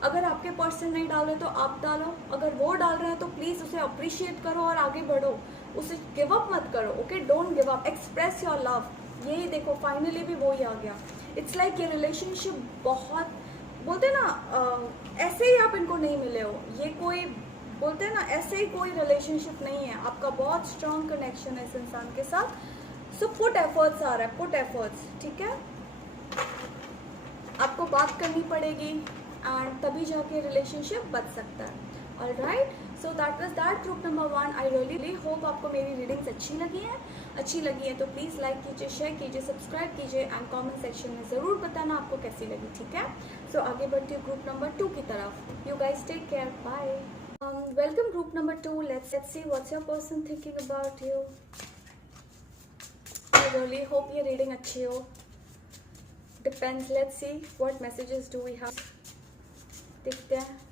अगर आपके पर्सन नहीं डाल रहे तो आप डालो, अगर वो डाल रहे हैं तो प्लीज़ उसे अप्रिशिएट करो और आगे बढ़ो, उसे गिव अप मत करो, okay, don't give up, express your love. यही देखो, फाइनली भी वही आ गया। इट्स लाइक ये रिलेशनशिप बहुत, बोलते हैं ना, ऐसे ही आप इनको नहीं मिले हो, ये कोई, बोलते हैं ना, ऐसे ही कोई रिलेशनशिप नहीं है, आपका बहुत स्ट्रॉन्ग कनेक्शन है इस इंसान के साथ। सो पुट एफर्ट्स आ रहा है, पुट एफर्ट्स, ठीक है। आपको बात करनी पड़ेगी एंड तभी जाके रिलेशनशिप बच सकता है। Alright, so that was that group number 1। I really hope आपको मेरी रीडिंग्स अच्छी लगी है तो प्लीज़ लाइक कीजिए, शेयर कीजिए, सब्सक्राइब कीजिए एंड कमेंट सेक्शन में ज़रूर बताना आपको कैसी लगी, ठीक है। सो आगे बढ़ती हूँ ग्रुप नंबर 2 की तरफ। You guys take care, bye. Welcome group number 2. Let's see what's your person thinking about you. I really hope your reading अच्छी हो. Depends. Let's see what messages do we have. देखते हैं.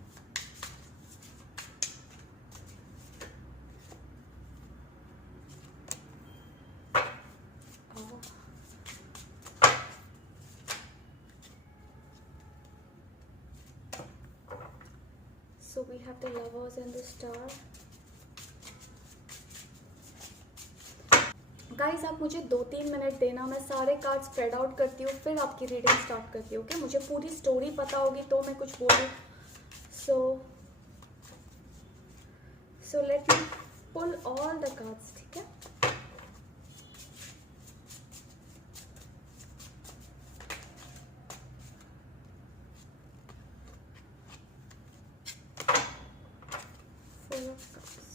So we have the Lovers and the Star. Guys आप मुझे 2-3 मिनट देना, मैं सारे कार्ड स्प्रेड आउट करती हूँ, फिर आपकी रीडिंग स्टार्ट करती हूँ। ओके, मुझे पूरी स्टोरी पता होगी तो मैं कुछ बोलूँ। So let me pull all the cards, ठीक है। Four of Cups.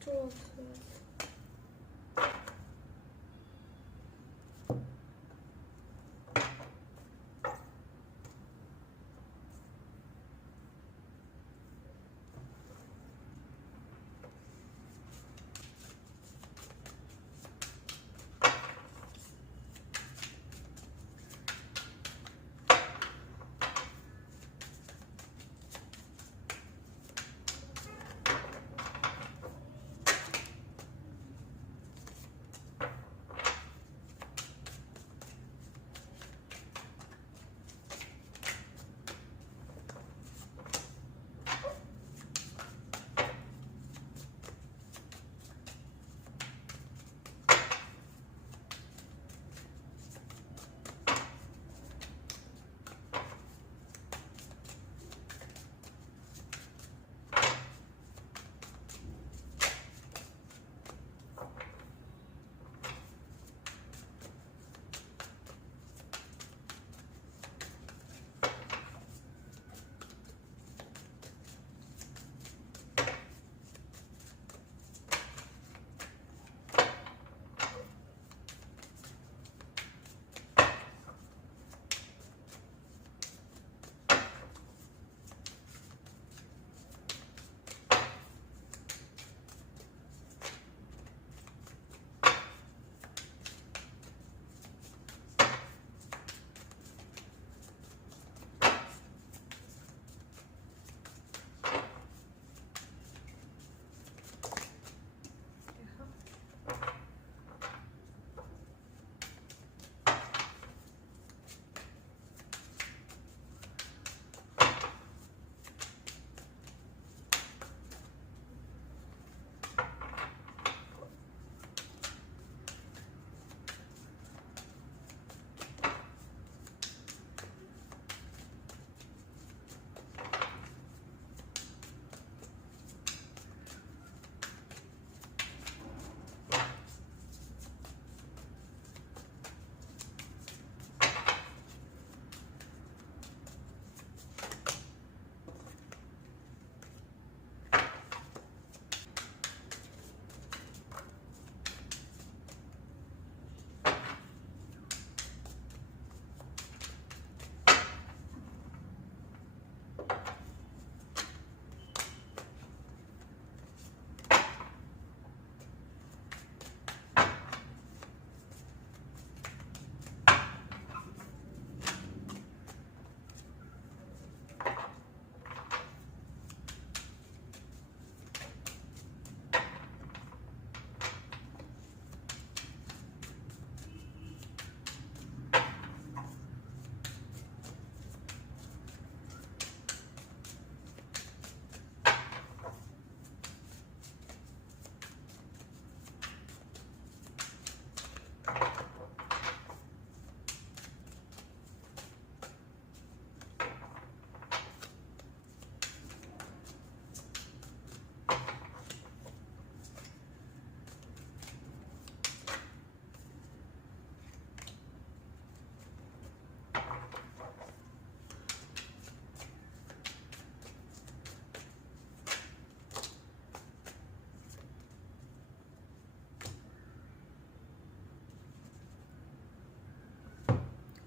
Two of Swords.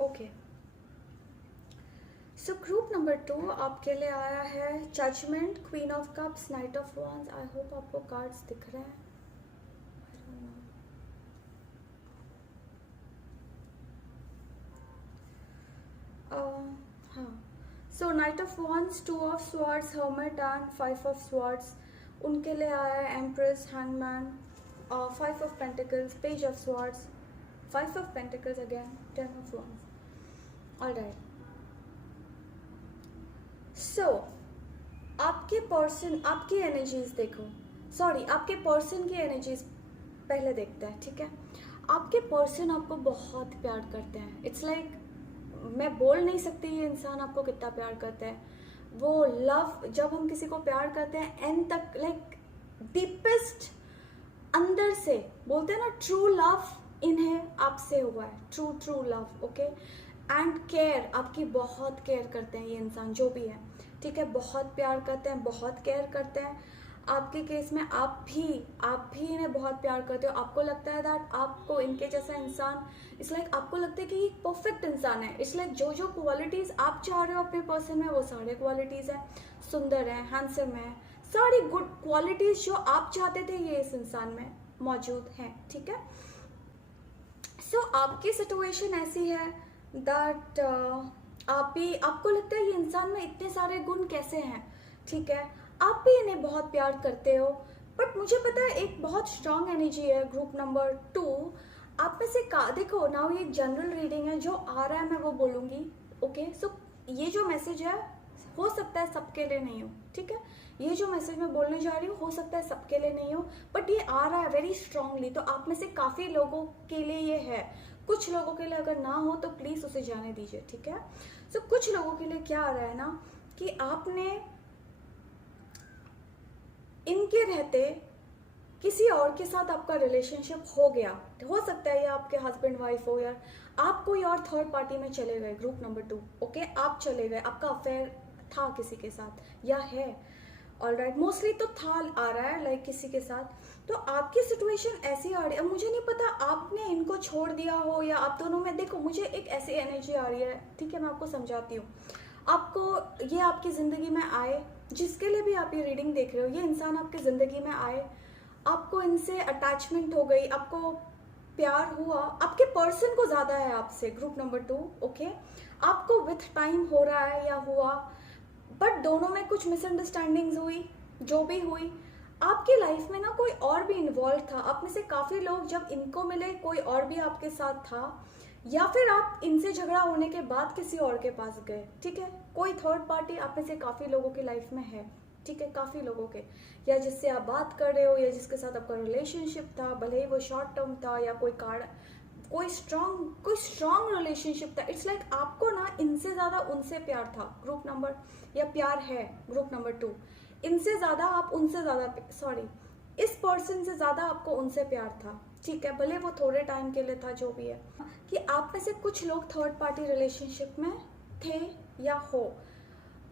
Okay, so group number 2 आपके लिए आया है judgement, queen of cups, knight of wands. I hope आपको कार्ड्स दिख रहे हैं। हाँ, so knight of wands, 2 of swords, hermit and 5 of swords. उनके लिए आया है empress, hangman, 5 of pentacles, page of swords, 5 of pentacles again, 10 of wands. Alright, सो आपके पर्सन, आपकी एनर्जीज देखो, सॉरी आपके पर्सन की एनर्जीज पहले देखते हैं, ठीक है। आपके पर्सन आपको बहुत प्यार करते हैं। इट्स लाइक मैं बोल नहीं सकती ये इंसान आपको कितना प्यार करता है। वो लव, जब हम किसी को प्यार करते हैं एंड तक, लाइक डीपेस्ट अंदर से बोलते हैं ना, ट्रू लव इन्हें आपसे हुआ है, true love, okay. And care, आपकी बहुत केयर करते हैं ये इंसान जो भी है, ठीक है। बहुत प्यार करते हैं, बहुत केयर करते हैं। आपके केस में आप भी इन्हें बहुत प्यार करते हो। आपको लगता है दैट आपको इनके जैसा इंसान, इट्स लाइक आपको लगता है कि ये परफेक्ट इंसान है। इट्स लाइक जो क्वालिटीज आप चाह रहे हो अपने पर्सन में वो सारे क्वालिटीज है। सुंदर है, हैंडसम है, सारी गुड क्वालिटीज जो आप चाहते थे ये इस इंसान में मौजूद है, ठीक है। सो आपकी सिचुएशन ऐसी है दैट आपको लगता है ये इंसान में इतने सारे गुण कैसे हैं, ठीक है। आप भी इन्हें बहुत प्यार करते हो, बट मुझे पता है एक बहुत स्ट्रांग एनर्जी है ग्रुप नंबर 2 आप में से देखो नाउ, ये जनरल रीडिंग है, जो आ रहा है मैं वो बोलूँगी, ओके। सो ये जो मैसेज है हो सकता है सबके लिए नहीं हो, ठीक है। ये जो मैसेज मैं बोलने जा रही हूँ हो सकता है सबके लिए नहीं हो, बट ये आ रहा है वेरी स्ट्रांगली, तो आप में से काफ़ी लोगों के लिए ये है। कुछ लोगों के लिए अगर ना हो तो प्लीज़ उसे जाने दीजिए, ठीक है। सो कुछ लोगों के लिए क्या आ रहा है ना, कि आपने इनके रहते किसी और के साथ आपका रिलेशनशिप हो गया, हो सकता है ये आपके हस्बैंड वाइफ हो, या आप कोई और थर्ड पार्टी में चले गए, ग्रुप नंबर 2, ओके। आप चले गए, आपका अफेयर था किसी के साथ या है, ऑलराइट, मोस्टली तो था आ रहा है, लाइक किसी के साथ। तो आपकी सिचुएशन ऐसी आ रही है, मुझे नहीं पता आपने इनको छोड़ दिया हो या आप दोनों में, देखो मुझे एक ऐसी एनर्जी आ रही है, ठीक है। मैं आपको समझाती हूँ। आपको ये आपकी ज़िंदगी में आए, जिसके लिए भी आप ये रीडिंग देख रहे हो, ये इंसान आपकी ज़िंदगी में आए, आपको इनसे अटैचमेंट हो गई, आपको प्यार हुआ, आपके पर्सन को ज़्यादा है आपसे, ग्रुप नंबर 2, ओके। आपको विथ टाइम हो रहा है या हुआ, बट दोनों में कुछ मिसअंडरस्टैंडिंग्स हुई, जो भी हुई। आपकी लाइफ में ना कोई और भी इन्वॉल्व था। आप में से काफ़ी लोग जब इनको मिले कोई और भी आपके साथ था, या फिर आप इनसे झगड़ा होने के बाद किसी और के पास गए, ठीक है। कोई थर्ड पार्टी आप में से काफ़ी लोगों की लाइफ में है, ठीक है, काफ़ी लोगों के, या जिससे आप बात कर रहे हो या जिसके साथ आपका रिलेशनशिप था, भले ही वो शॉर्ट टर्म था या कोई स्ट्रॉन्ग रिलेशनशिप था। इट्स लाइक आपको ना इनसे ज़्यादा उनसे प्यार था, ग्रुप नंबर, या प्यार है ग्रुप नंबर 2, इनसे ज़्यादा आप उनसे ज़्यादा, सॉरी इस पर्सन से ज़्यादा आपको उनसे प्यार था, ठीक है। भले वो थोड़े टाइम के लिए था, जो भी है, कि आप में से कुछ लोग थर्ड पार्टी रिलेशनशिप में थे या हो।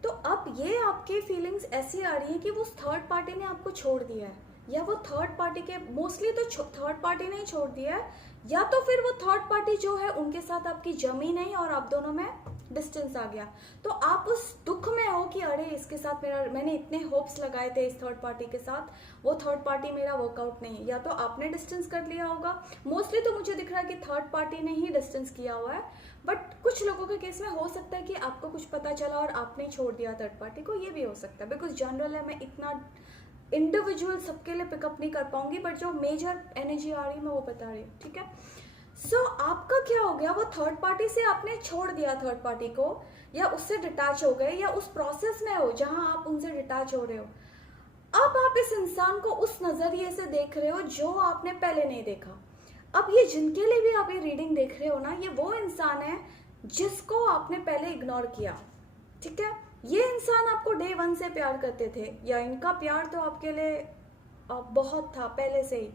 तो अब ये आपकी फीलिंग्स ऐसी आ रही है कि वो थर्ड पार्टी ने आपको छोड़ दिया है, या वो थर्ड पार्टी के, मोस्टली तो थर्ड पार्टी ने ही छोड़ दिया है, या तो फिर वो थर्ड पार्टी जो है उनके साथ आपकी जमी नहीं और आप दोनों में डिस्टेंस आ गया। तो आप उस दुख में हो कि अरे इसके साथ मैंने इतने होप्स लगाए थे इस थर्ड पार्टी के साथ, वो थर्ड पार्टी मेरा वर्कआउट नहीं, या तो आपने डिस्टेंस कर लिया होगा। मोस्टली तो मुझे दिख रहा है कि थर्ड पार्टी ने ही डिस्टेंस किया हुआ है, बट कुछ लोगों के केस में हो सकता है कि आपको कुछ पता चला और आपने छोड़ दिया थर्ड पार्टी को, ये भी हो सकता है। बिकॉज जनरल है, मैं इतना इंडिविजुअल सबके लिए पिकअप नहीं कर पाऊंगी, बट जो मेजर एनर्जी आ रही है मैं वो बता रही हूँ, ठीक है। सो आपका क्या हो गया, वो थर्ड पार्टी से आपने छोड़ दिया थर्ड पार्टी को, या उससे डिटैच हो गए, या उस प्रोसेस में हो जहां आप उनसे डिटैच हो रहे हो। अब आप इस इंसान को उस नजरिए से देख रहे हो जो आपने पहले नहीं देखा। अब ये जिनके लिए भी आप ये रीडिंग देख रहे हो ना, ये वो इंसान है जिसको आपने पहले इग्नोर किया, ठीक है। ये इंसान आपको डे 1 से प्यार करते थे, या इनका प्यार तो आपके लिए बहुत था पहले से ही,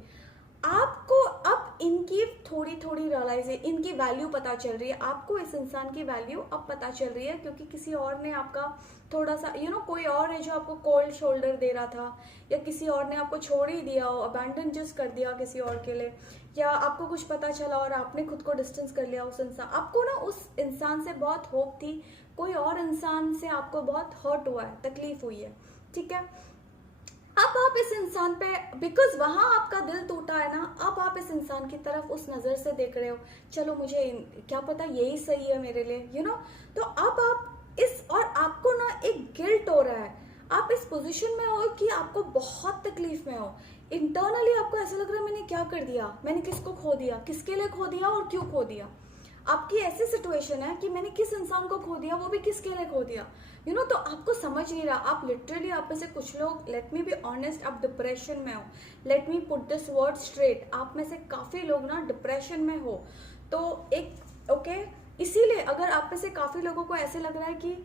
आपको अब इनकी थोड़ी थोड़ी रियलाइज, इनकी वैल्यू पता चल रही है आपको, इस इंसान की वैल्यू अब पता चल रही है, क्योंकि किसी और ने आपका थोड़ा सा कोई और है जो आपको कोल्ड शोल्डर दे रहा था, या किसी और ने आपको छोड़ ही दिया हो, अबैंडन जस्ट कर दिया किसी और के लिए, या आपको कुछ पता चला और आपने खुद को डिस्टेंस कर लिया उस इंसान, आपको ना उस इंसान से बहुत होप थी, कोई और इंसान से आपको बहुत हर्ट हुआ है, तकलीफ हुई है, ठीक है। अब आप इस इंसान पे, बिकॉज वहां आपका दिल टूटा है ना, अब आप इस इंसान की तरफ उस नज़र से देख रहे हो, चलो मुझे क्या पता यही सही है मेरे लिए, तो अब आप इस, और आपको ना एक गिल्ट हो रहा है, आप इस पोजीशन में हो कि आपको बहुत तकलीफ में हो, इंटरनली आपको ऐसा लग रहा है मैंने क्या कर दिया, मैंने किसको खो दिया, किसके लिए खो दिया और क्यों खो दिया। आपकी ऐसी सिचुएशन है कि मैंने किस इंसान को खो दिया, वो भी किसके लिए खो दिया, तो आपको समझ नहीं रहा। आप लिटरली, आप में से कुछ लोग, लेट मी बी ऑनेस्ट, आप डिप्रेशन में हो, let me put this word straight, आप में से काफ़ी लोग ना डिप्रेशन में हो, तो एक ओके, इसीलिए अगर आप में से काफ़ी लोगों को ऐसे लग रहा है कि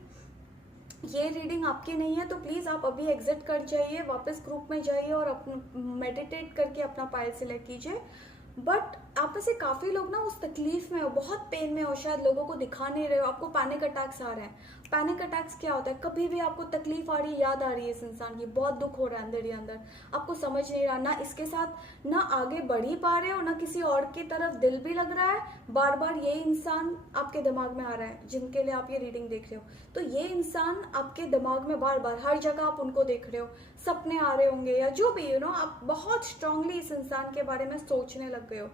ये रीडिंग आपकी नहीं है, तो प्लीज़ आप अभी एग्जिट कर जाइए, वापस ग्रुप में जाइए और मेडिटेट करके अपना पाइल सिलेक्ट कीजिए। बट आप में से काफ़ी लोग ना उस तकलीफ में हो, बहुत पेन में हो, शायद लोगों को दिखा नहीं रहे हो, आपको पैनिक अटैक्स आ रहे हैं। पैनिक अटैक्स क्या होता है, कभी भी आपको तकलीफ आ रही है, याद आ रही है इस इंसान की, बहुत दुख हो रहा है अंदर ही अंदर, आपको समझ नहीं रहा, ना इसके साथ ना आगे बढ़ ही पा रहे हो, ना किसी और की तरफ दिल भी लग रहा है, बार बार ये इंसान आपके दिमाग में आ रहा है जिनके लिए आप ये रीडिंग देख रहे हो, तो ये इंसान आपके दिमाग में बार बार, हर जगह आप उनको देख रहे हो, सपने आ रहे होंगे या जो भी, आप बहुत स्ट्रांगली इस इंसान के बारे में सोचने लग गए हो,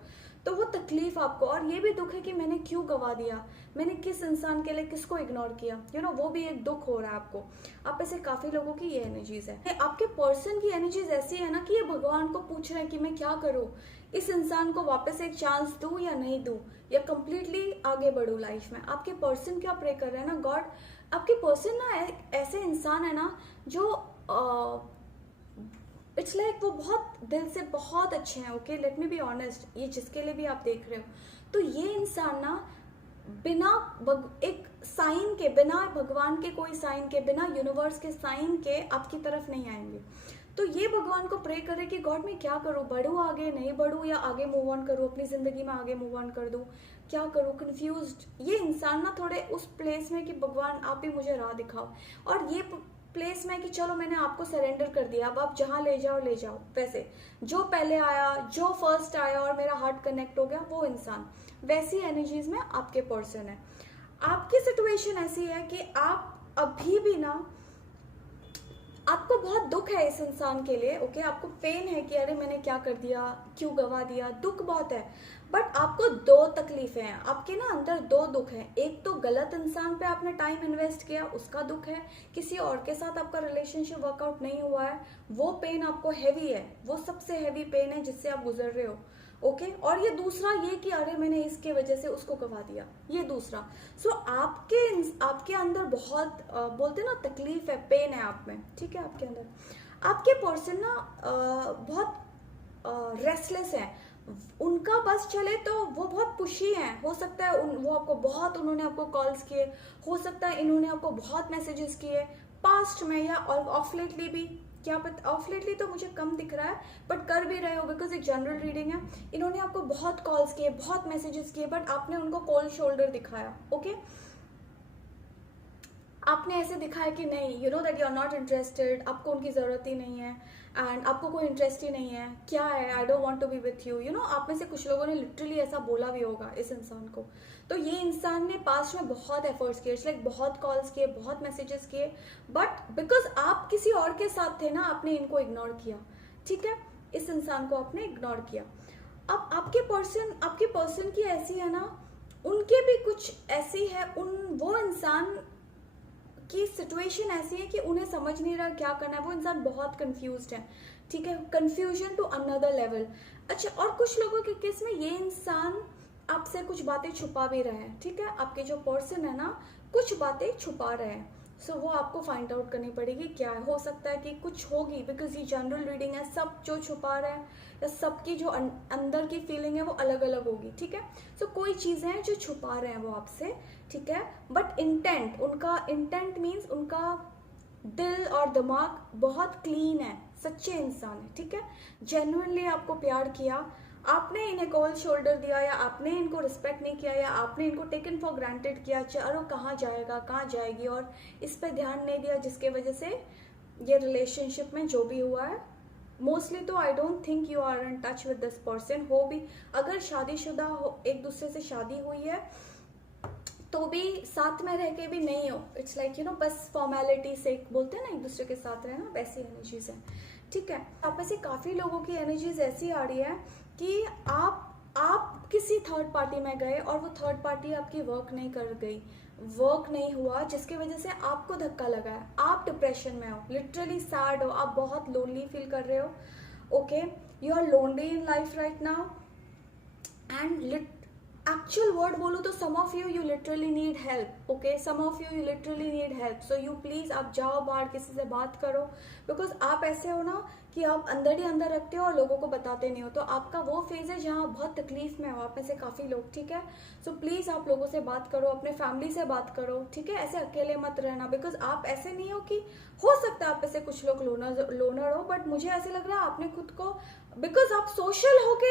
तो वो तकलीफ आपको, और ये भी दुख है कि मैंने क्यों गवा दिया, मैंने किस इंसान के लिए किसको इग्नोर किया, वो भी एक दुख हो रहा है आपको। आप ऐसे काफी लोगों की ये एनर्जीज है, आपके पर्सन की एनर्जीज ऐसी है ना कि ये भगवान को पूछ रहे हैं कि मैं क्या करूं, इस इंसान को वापस एक चांस दूं या नहीं दूं, या कंप्लीटली आगे बढ़ूं लाइफ में। आपके पर्सन क्या प्रे कर रहे हैं ना, गॉड, आपके पर्सन ना ऐसे इंसान है ना जो इट्स लाइक वो बहुत दिल से बहुत अच्छे हैं, okay, let me be honest, ये जिसके लिए भी आप देख रहे हो, तो ये इंसान ना बिना एक साइन के, बिना भगवान के कोई साइन के, बिना यूनिवर्स के साइन के आपकी तरफ नहीं आएंगे। तो ये भगवान को प्रे करे कि गॉड मैं क्या करूँ, बढ़ूँ आगे, नहीं बढ़ूँ, या आगे मूव ऑन करूँ, अपनी ज़िंदगी में आगे मूव ऑन कर दूँ, क्या करूँ, कंफ्यूज्ड। ये इंसान ना थोड़े उस प्लेस में कि भगवान आप ही मुझे राह दिखाओ, और ये प्लेस में कि चलो मैंने आपको सरेंडर कर दिया, अब आप जहाँ ले जाओ ले जाओ। वैसे जो पहले आया, जो फर्स्ट आया और मेरा हार्ट कनेक्ट हो गया, वो इंसान, वैसी एनर्जीज में आपके पर्सन है। आपकी सिचुएशन ऐसी है कि आप अभी भी ना, आपको बहुत दुख है इस इंसान के लिए, ओके, आपको पेन है कि अरे मैंने क्या कर दिया, क्यों गवा दिया, दुख बहुत है। बट आपको दो तकलीफें हैं, आपके ना अंदर दो दुख हैं, एक तो गलत इंसान पे आपने टाइम इन्वेस्ट किया, उसका दुख है, किसी और के साथ आपका रिलेशनशिप वर्कआउट नहीं हुआ है, वो पेन आपको हैवी है, वो सबसे हैवी पेन है जिससे आप गुजर रहे हो, ओके। और ये दूसरा ये कि अरे मैंने इसके वजह से उसको गवा दिया, ये दूसरा। सो आपके अंदर बहुत बोलते ना तकलीफ है, पेन है आप में, ठीक है, आपके अंदर। आपके पर्सन ना बहुत रेस्टलेस है, उनका बस चले तो वो बहुत पुशी हैं, हो सकता है वो आपको बहुत, उन्होंने आपको कॉल्स किए, हो सकता है इन्होंने आपको बहुत मैसेजेस किए पास्ट में, या ऑफ लेटली भी, क्या पता, ऑफ लेटली तो मुझे कम दिख रहा है, बट कर भी रहे हो बिकॉज एक जनरल रीडिंग है। इन्होंने आपको बहुत कॉल्स किए, बहुत मैसेजेस किए, बट आपने उनको कोल्ड शोल्डर दिखाया, ओके। आपने ऐसे दिखाया कि नहीं, you know that you are not interested, आपको उनकी ज़रूरत ही नहीं है, एंड आपको कोई इंटरेस्ट ही नहीं है, क्या है, I don't want to be with you, आप में से कुछ लोगों ने लिटरली ऐसा बोला भी होगा इस इंसान को। तो ये इंसान ने पास्ट में बहुत एफर्ट्स किए, लाइक बहुत कॉल्स किए, बहुत मैसेजेस किए, बट बिकॉज आप किसी और के साथ थे ना, आपने इनको इग्नोर किया, ठीक है, इस इंसान को आपने इग्नोर किया। अब आपके पर्सन की ऐसी है ना, उनके भी कुछ ऐसी है, वो इंसान की सिचुएशन ऐसी है कि उन्हें समझ नहीं रहा क्या करना है, वो इंसान बहुत कंफ्यूज्ड है, ठीक है, कंफ्यूजन टू अनदर लेवल। अच्छा, और कुछ लोगों के केस में ये इंसान आपसे कुछ बातें छुपा भी रहे हैं, ठीक है, आपके जो पर्सन है ना कुछ बातें छुपा रहे हैं, सो वो आपको फाइंड आउट करनी पड़ेगी क्या है। हो सकता है कि कुछ होगी, बिकॉज ये जनरल रीडिंग है, सब जो छुपा रहे हैं या सबकी जो अंदर की फीलिंग है वो अलग अलग होगी, ठीक है। सो कोई चीज़ें हैं जो छुपा रहे हैं वो आपसे, ठीक है, बट इंटेंट, उनका इंटेंट मीन्स उनका दिल और दिमाग बहुत क्लीन है, सच्चे इंसान है, ठीक है, जेन्युइनली आपको प्यार किया, आपने इन्हें कोल्ड शोल्डर दिया, या आपने इनको रिस्पेक्ट नहीं किया, या आपने इनको टेकन फॉर ग्रांटेड किया, चलो कहाँ जाएगा कहाँ जाएगी, और इस पे ध्यान नहीं दिया, जिसके वजह से ये रिलेशनशिप में जो भी हुआ है, मोस्टली तो I don't think you are in touch with this person. हो भी अगर शादीशुदा हो, एक दूसरे से शादी हुई है, तो भी साथ में रह के भी नहीं हो, इट्स लाइक यू नो बस फॉर्मेलिटी से बोलते हैं ना एक दूसरे के साथ रहना, वैसी एनर्जीज है, ठीक है। आप में से काफ़ी लोगों की एनर्जीज ऐसी आ रही है कि आप किसी थर्ड पार्टी में गए और वो थर्ड पार्टी आपकी वर्क नहीं कर गई, वर्क नहीं हुआ, जिसकी वजह से आपको धक्का लगा है, आप डिप्रेशन में हो, लिटरली सैड हो, आप बहुत लोनली फील कर रहे हो, okay, you are lonely in life right now, and actual word बोलूँ तो some of you literally need help, okay, some of you literally need help, so you please आप जाओ बाहर, किसी से बात करो, बिकॉज आप ऐसे हो ना कि आप अंदर ही अंदर रखते हो और लोगों को बताते नहीं हो, तो आपका वो फेज़ है जहाँ बहुत तकलीफ में हो, आप में से काफ़ी लोग, ठीक है। सो प्लीज़ आप लोगों से बात करो, अपने फैमिली से बात करो, ठीक है, ऐसे अकेले मत रहना, बिकॉज आप ऐसे नहीं हो कि, हो सकता है आप में से कुछ लोग लोनर हो, बट मुझे ऐसे लग रहा है आपने खुद को, बिकॉज आप सोशल होके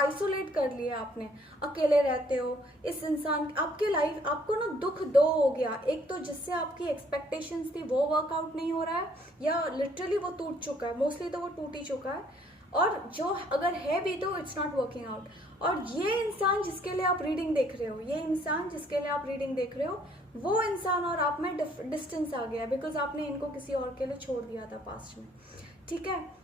आइसोलेट कर लिया आपने, अकेले रहते हो, इस इंसान आपके लाइफ आपको ना दुख दो हो गया, एक तो जिससे आपकी एक्सपेक्टेशंस थी वो वर्कआउट नहीं हो रहा है, या लिटरली वो टूट चुका है, मोस्टली तो वो टूट ही चुका है, और जो अगर है भी तो इट्स नॉट वर्किंग आउट, और ये इंसान जिसके लिए आप रीडिंग देख रहे हो, ये इंसान जिसके लिए आप रीडिंग देख रहे हो, वो इंसान और आप में डिस्टेंस आ गया है, बिकॉज आपने इनको किसी और के लिए छोड़ दिया था पास्ट में, ठीक है।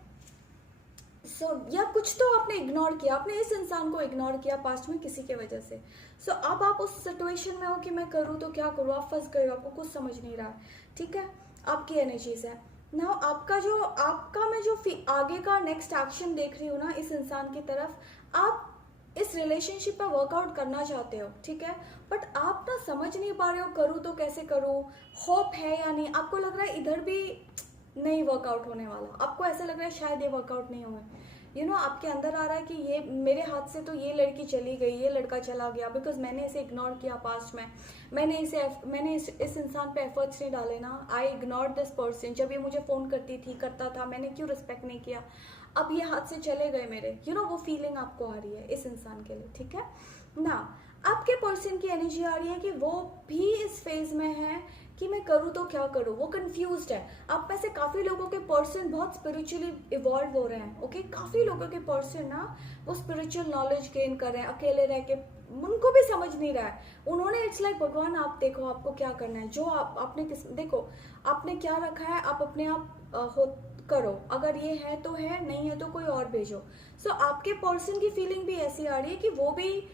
या कुछ तो आपने इग्नोर किया, आपने इस इंसान को इग्नोर किया पास्ट में किसी के वजह से, अब आप उस सिचुएशन में हो कि मैं करूँ तो क्या करूँ, आप फंस गए हो, आपको कुछ समझ नहीं रहा है, ठीक है, आपकी एनर्जीज है ना, आपका मैं जो आगे का नेक्स्ट एक्शन देख रही हूँ ना इस इंसान की तरफ, आप इस रिलेशनशिप पर वर्कआउट करना चाहते हो, ठीक है, बट आप ना समझ नहीं पा रहे हो करूँ तो कैसे करूँ, होप है या नहीं, आपको लग रहा है इधर भी नहीं वर्कआउट होने वाला, आपको ऐसा लग रहा है शायद ये वर्कआउट नहीं हुआ, यू नो आपके अंदर आ रहा है कि ये मेरे हाथ से तो ये लड़की चली गई, ये लड़का चला गया, बिकॉज मैंने इसे इग्नोर किया पास्ट में, मैंने इस इंसान पे एफर्ट्स नहीं डाले ना, आई इग्नोर दिस पर्सन, जब ये मुझे फ़ोन करता था, मैंने क्यों रिस्पेक्ट नहीं किया, अब ये हाथ से चले गए मेरे, यू नो वो फीलिंग आपको आ रही है इस इंसान के लिए, ठीक है ना। आपके पर्सन की एनर्जी आ रही है कि वो भी इस फेज में है कि मैं करूँ तो क्या करूँ, वो कंफ्यूज्ड है। आप में से काफ़ी लोगों के पर्सन बहुत स्पिरिचुअली इवॉल्व हो रहे हैं, ओके, काफ़ी लोगों के पर्सन ना वो स्पिरिचुअल नॉलेज गेन कर रहे हैं, अकेले रह के उनको भी समझ नहीं रहा है, उन्होंने इट्स लाइक भगवान आप देखो आपको क्या करना है, जो आपने देखो आपने क्या रखा है, आप अपने आप हो करो, अगर ये है तो है, नहीं है तो कोई और भेजो। आपके पर्सन की फीलिंग भी ऐसी आ रही है कि वो भी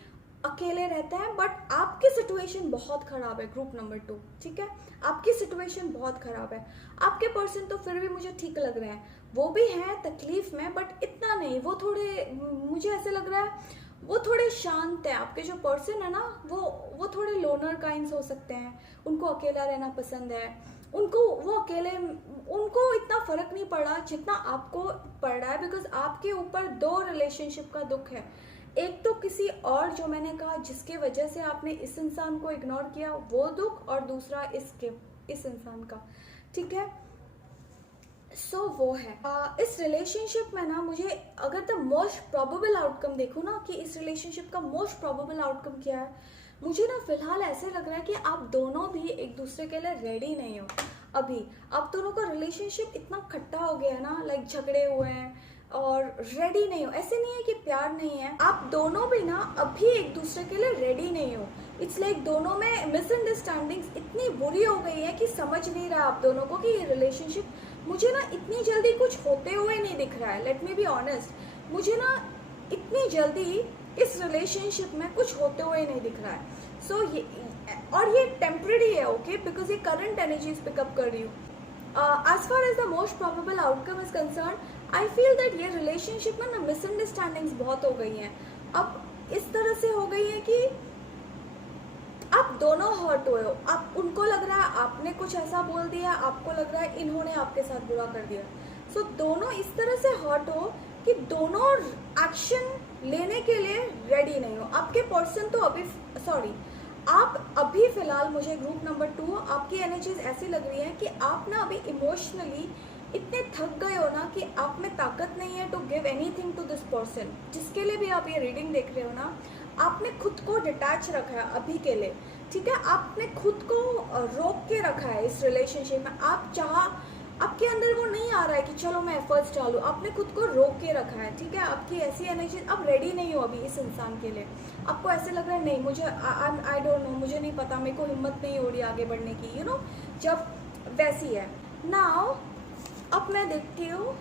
अकेले रहते हैं, बट आपकी सिचुएशन बहुत खराब है, ग्रुप नंबर 2, ठीक है, आपकी सिचुएशन बहुत खराब है। आपके पर्सन तो फिर भी मुझे ठीक लग रहे हैं, वो भी हैं तकलीफ में, बट इतना नहीं, वो थोड़े, मुझे ऐसे लग रहा है वो थोड़े शांत है। आपके जो पर्सन है ना वो थोड़े लोनर काइंड्स हो सकते हैं, उनको अकेला रहना पसंद है, उनको इतना फर्क नहीं पड़ा जितना आपको पड़ रहा है, बिकॉज आपके ऊपर 2 रिलेशनशिप का दुख है, एक तो किसी और जो मैंने कहा जिसके वजह से आपने इस इंसान को इग्नोर किया वो दुख, और दूसरा इस इंसान का, ठीक है। वो है इस रिलेशनशिप में ना, मुझे अगर द मोस्ट प्रोबेबल आउटकम देखूँ ना कि इस रिलेशनशिप का मोस्ट प्रोबेबल आउटकम क्या है, मुझे ना फिलहाल ऐसे लग रहा है कि आप दोनों भी एक दूसरे के लिए रेडी नहीं हो। अभी आप दोनों का रिलेशनशिप इतना खट्टा हो गया है ना, लाइक झगड़े हुए हैं और रेडी नहीं हो। ऐसे नहीं है कि प्यार नहीं है, आप दोनों भी ना अभी एक दूसरे के लिए रेडी नहीं हो। इट्स लाइक दोनों में मिसअंडरस्टैंडिंग्स इतनी बुरी हो गई है कि समझ नहीं रहा आप दोनों को कि ये रिलेशनशिप मुझे ना इतनी जल्दी कुछ होते हुए नहीं दिख रहा है। लेट मी बी ऑनेस्ट, मुझे ना इतनी जल्दी इस रिलेशनशिप में कुछ होते हुए नहीं दिख रहा है। ये टेम्पररी है, ओके, बिकॉज ये करंट एनर्जीज पिकअप कर रही हूँ। As far as the most probable outcome is concern, I feel that ये रिलेशनशिप में ना मिसअंडरस्टैंडिंग्स बहुत हो गई हैं। अब इस तरह से हो गई है कि आप दोनों हर्ट हुए हो, आप उनको लग रहा है आपने कुछ ऐसा बोल दिया, आपको लग रहा है इन्होंने आपके साथ बुरा कर दिया। दोनों इस तरह से हर्ट हो कि दोनों एक्शन लेने के लिए रेडी नहीं हो। आपके पर्सन तो आप अभी फिलहाल, मुझे ग्रुप नंबर 2 आपकी एनर्जीज ऐसी लग रही है कि आप ना अभी इमोशनली इतने थक गए हो ना कि आप में ताकत नहीं है to give anything to this person. जिसके लिए भी आप ये रीडिंग देख रहे हो ना, आपने खुद को डिटैच रखा है अभी के लिए, ठीक है। आपने खुद को रोक के रखा है इस रिलेशनशिप में। आपके अंदर वो नहीं आ रहा है कि चलो मैं एफर्ट्स डालूं। आपने खुद को रोक के रखा है, ठीक है। आपकी ऐसी एनर्जी, आप रेडी नहीं हो अभी इस इंसान के लिए। आपको ऐसे लग रहा है नहीं, मुझे आई डोंट नो, मुझे नहीं पता, मेरे को हिम्मत नहीं हो रही आगे बढ़ने की, यू नो, जब वैसी है। नाउ अब मैं देखती हूँ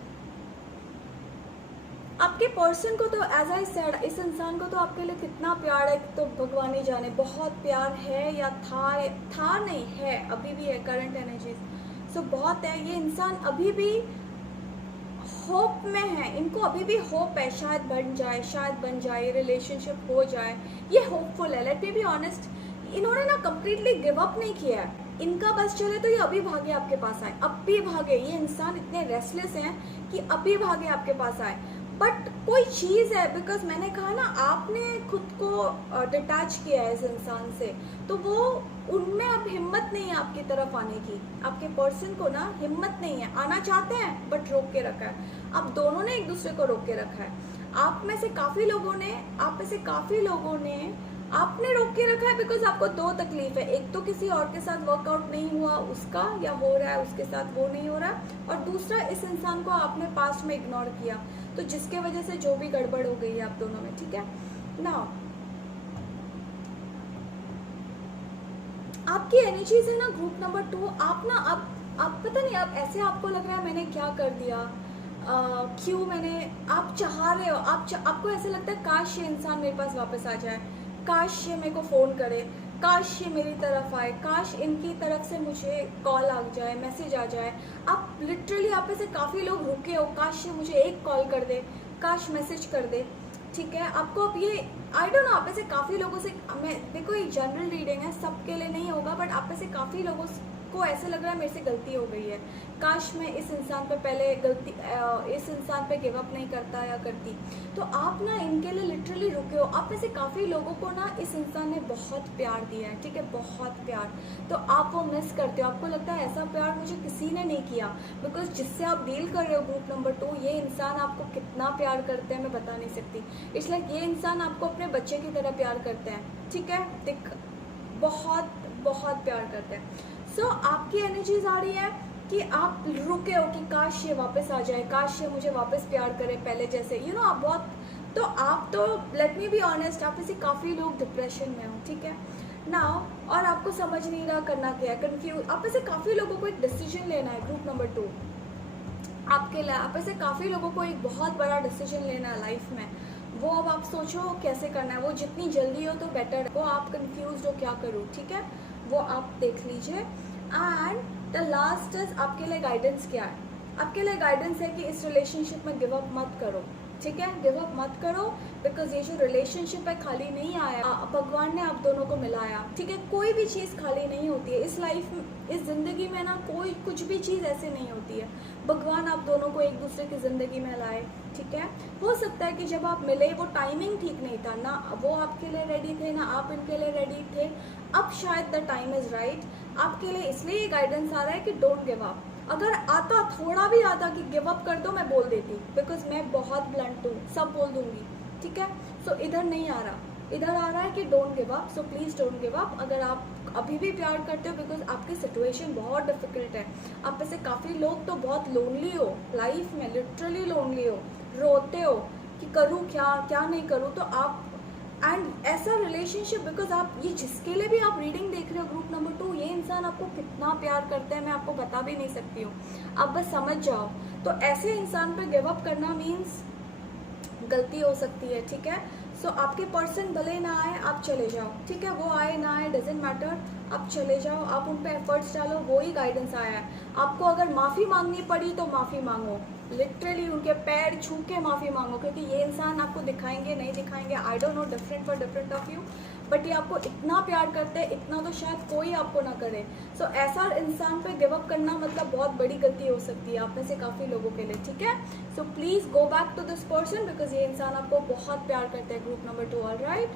आपके पर्सन को। तो एज आई सेड, इस इंसान को तो आपके लिए कितना प्यार है तो भगवान ही जाने। बहुत प्यार है या था नहीं है, अभी भी है, करंट एनर्जीज। सो बहुत है। ये इंसान अभी भी होप में है, इनको अभी भी होप है, शायद बन जाए, रिलेशनशिप हो जाए, ये होपफुल है। लेट मी बी ऑनेस्ट, इन्होंने ना कंप्लीटली गिव अप नहीं किया है। इनका बस चले तो ये अभी भागे आपके पास आए, अब भी भागे। ये इंसान इतने रेस्टलेस हैं कि अभी भागे आपके पास आए। बट कोई चीज़ है, बिकॉज मैंने कहा ना, आपने खुद को डिटैच किया है इस इंसान से, तो वो उनमें अब हिम्मत नहीं है आपकी तरफ आने की। आपके पर्सन को ना हिम्मत नहीं है, आना चाहते हैं बट रोक के रखा है। अब दोनों ने एक दूसरे को रोक के रखा है। आप में से काफ़ी लोगों ने आपने रोक के रखा है बिकॉज आपको दो तकलीफ है। एक तो किसी और के साथ वर्कआउट नहीं हुआ उसका, या हो रहा है उसके साथ वो नहीं हो रहा, और दूसरा इस इंसान को आपने पास्ट में इग्नोर किया, तो जिसके वजह से जो भी गड़बड़ हो गई है आप दोनों में, ठीक है ना। आपकी एनर्जीज है ना ग्रुप नंबर 2। आप ना अब पता नहीं, अब ऐसे आपको लग रहा है मैंने क्या कर दिया, क्यों मैंने, आप चाह रहे हो, आपको ऐसे लगता है काश ये इंसान मेरे पास वापस आ जाए, काश ये मेरे को फ़ोन करे, काश ये मेरी तरफ आए, काश इनकी तरफ से मुझे कॉल आ जाए, मैसेज आ जाए। आप लिटरली, आप में से काफ़ी लोग रुके हो, काश ये मुझे एक कॉल कर दे, काश मैसेज कर दे, ठीक है। आपको अब ये, आई डोंट नो, आप में से काफ़ी लोगों से, मैं देखो ये जनरल रीडिंग है, सबके लिए नहीं होगा, बट आप में से काफ़ी लोगों को ऐसे लग रहा है मेरे से गलती हो गई है, काश मैं इस इंसान पे पहले इस इंसान पे गिव अप नहीं करता या करती। तो आप ना इनके लिए लिटरली रुके हो। आप में से काफ़ी लोगों को ना इस इंसान ने बहुत प्यार दिया है, ठीक है, बहुत प्यार। तो आप वो मिस करते हो, आपको लगता है ऐसा प्यार मुझे किसी ने नहीं किया, बिकॉज जिससे आप डील कर रहे हो ग्रुप नंबर 2, ये इंसान आपको कितना प्यार करते हैं मैं बता नहीं सकती। इसलिए ये इंसान आपको अपने बच्चे की तरह प्यार करते हैं, ठीक है, बहुत बहुत प्यार करते हैं। सो आपकी एनर्जीज आ रही है कि आप रुके हो कि काश ये वापस आ जाए, काश ये मुझे वापस प्यार करे पहले जैसे, यू नो, आप बहुत, तो आप तो, लेट मी बी ऑनेस्ट, आप ऐसे काफ़ी लोग डिप्रेशन में हो, ठीक है नाउ, और आपको समझ नहीं रहा करना क्या है, कंफ्यूज। आप ऐसे काफ़ी लोगों को एक डिसीजन लेना है ग्रुप नंबर 2 आपके लिए। आप ऐसे काफ़ी लोगों को एक बहुत बड़ा डिसीजन लेना है लाइफ में। वो अब आप सोचो कैसे करना है, वो जितनी जल्दी हो तो बेटर है। वो आप कंफ्यूज हो क्या करूँ, ठीक है, वो आप देख लीजिए। एंड द लास्ट इज आपके लिए गाइडेंस क्या है। आपके लिए गाइडेंस है कि इस रिलेशनशिप में गिव अप मत करो, ठीक है, गिव अप मत करो, बिकॉज ये जो रिलेशनशिप है खाली नहीं आया, भगवान ने आप दोनों को मिलाया, ठीक है। कोई भी चीज़ खाली नहीं होती है इस लाइफ में, इस ज़िंदगी में ना, कोई कुछ भी चीज़ ऐसे नहीं होती है। भगवान आप दोनों को एक दूसरे की ज़िंदगी में लाए, ठीक है। हो सकता है कि जब आप मिले वो टाइमिंग ठीक नहीं था, ना वो आपके लिए रेडी थे ना आप इनके लिए रेडी थे। अब शायद द टाइम इज़ राइट आपके लिए, इसलिए ये गाइडेंस आ रहा है कि डोंट गिव अप। अगर आता, थोड़ा भी आता कि गिव अप कर दो, मैं बोल देती, बिकॉज मैं बहुत ब्लंट हूँ, सब बोल दूंगी, ठीक है। सो इधर नहीं आ रहा, इधर आ रहा है कि don't give up. So please don't give up. अगर आप अभी भी प्यार करते हो, बिकॉज आपकी सिचुएशन बहुत डिफिकल्ट है, आप में से काफ़ी लोग तो बहुत लोनली हो लाइफ में, लिटरली लोनली हो, रोते हो कि करूँ क्या, क्या नहीं करूँ। तो आप, एंड ऐसा रिलेशनशिप, बिकॉज आप, ये जिसके लिए भी आप रीडिंग देख रहे हो ग्रुप नंबर 2, ये इंसान आपको कितना प्यार करता है मैं आपको बता भी नहीं सकती हूँ, आप बस समझ जाओ। तो ऐसे इंसान पे गिव अप करना मीन्स गलती हो सकती है, ठीक है। सो आपके पर्सन भले ना आए, आप चले जाओ, ठीक है, वो आए ना आए डजेंट मैटर, आप चले जाओ, आप उन पे एफर्ट्स डालो, वो ही गाइडेंस आया है। आपको अगर माफ़ी मांगनी पड़ी तो माफ़ी मांगो, लिटरली उनके पैर छू के माफ़ी मांगो, क्योंकि ये इंसान आपको दिखाएंगे नहीं दिखाएंगे, I don't know, different for different of you, but ये आपको इतना प्यार करते हैं, इतना तो शायद कोई आपको ना करे। सो ऐसा इंसान पे गिव अप करना मतलब बहुत बड़ी गलती हो सकती है आप में से काफ़ी लोगों के लिए, ठीक है। So please go back to this person, because ये इंसान आपको बहुत प्यार करते हैं ग्रुप नंबर 2, ऑलराइट।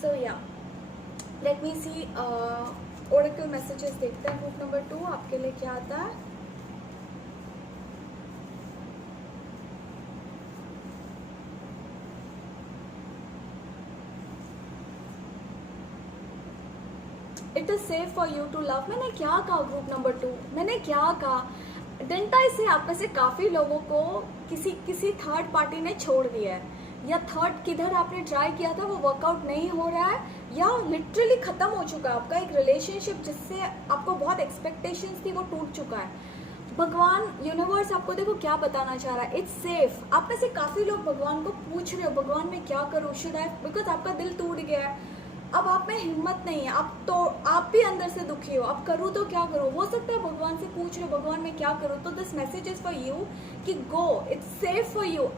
सो या, लेट मी सी ओरेकल मैसेजेस देखते हैं ग्रुप नंबर 2 आपके लिए क्या आता है। It is safe for you to love. मैंने क्या कहा ग्रुप नंबर 2, मैंने क्या कहा? डंटा इसे आप में से काफी लोगों को किसी थर्ड पार्टी ने छोड़ दिया है, या थर्ड किधर आपने ट्राई किया था वो वर्कआउट नहीं हो रहा है, या लिटरली खत्म हो चुका है आपका एक रिलेशनशिप जिससे आपको बहुत एक्सपेक्टेशंस थी, वो टूट चुका है। भगवान यूनिवर्स आपको देखो क्या बताना चाह रहा है, इट्स सेफ। आप में से काफी लोग भगवान को पूछ रहे हो भगवान मैं क्या करूँ, शुड आई, बिकॉज आपका दिल टूट गया है, अब आप में हिम्मत नहीं है, आप भी अंदर से दुखी हो, अब करूँ तो क्या करूँ। हो सकता है भगवान से पूछ रहे हो भगवान मैं क्या करूँ, तो this message is for you कि गो, इट्स सेफ फॉर यू।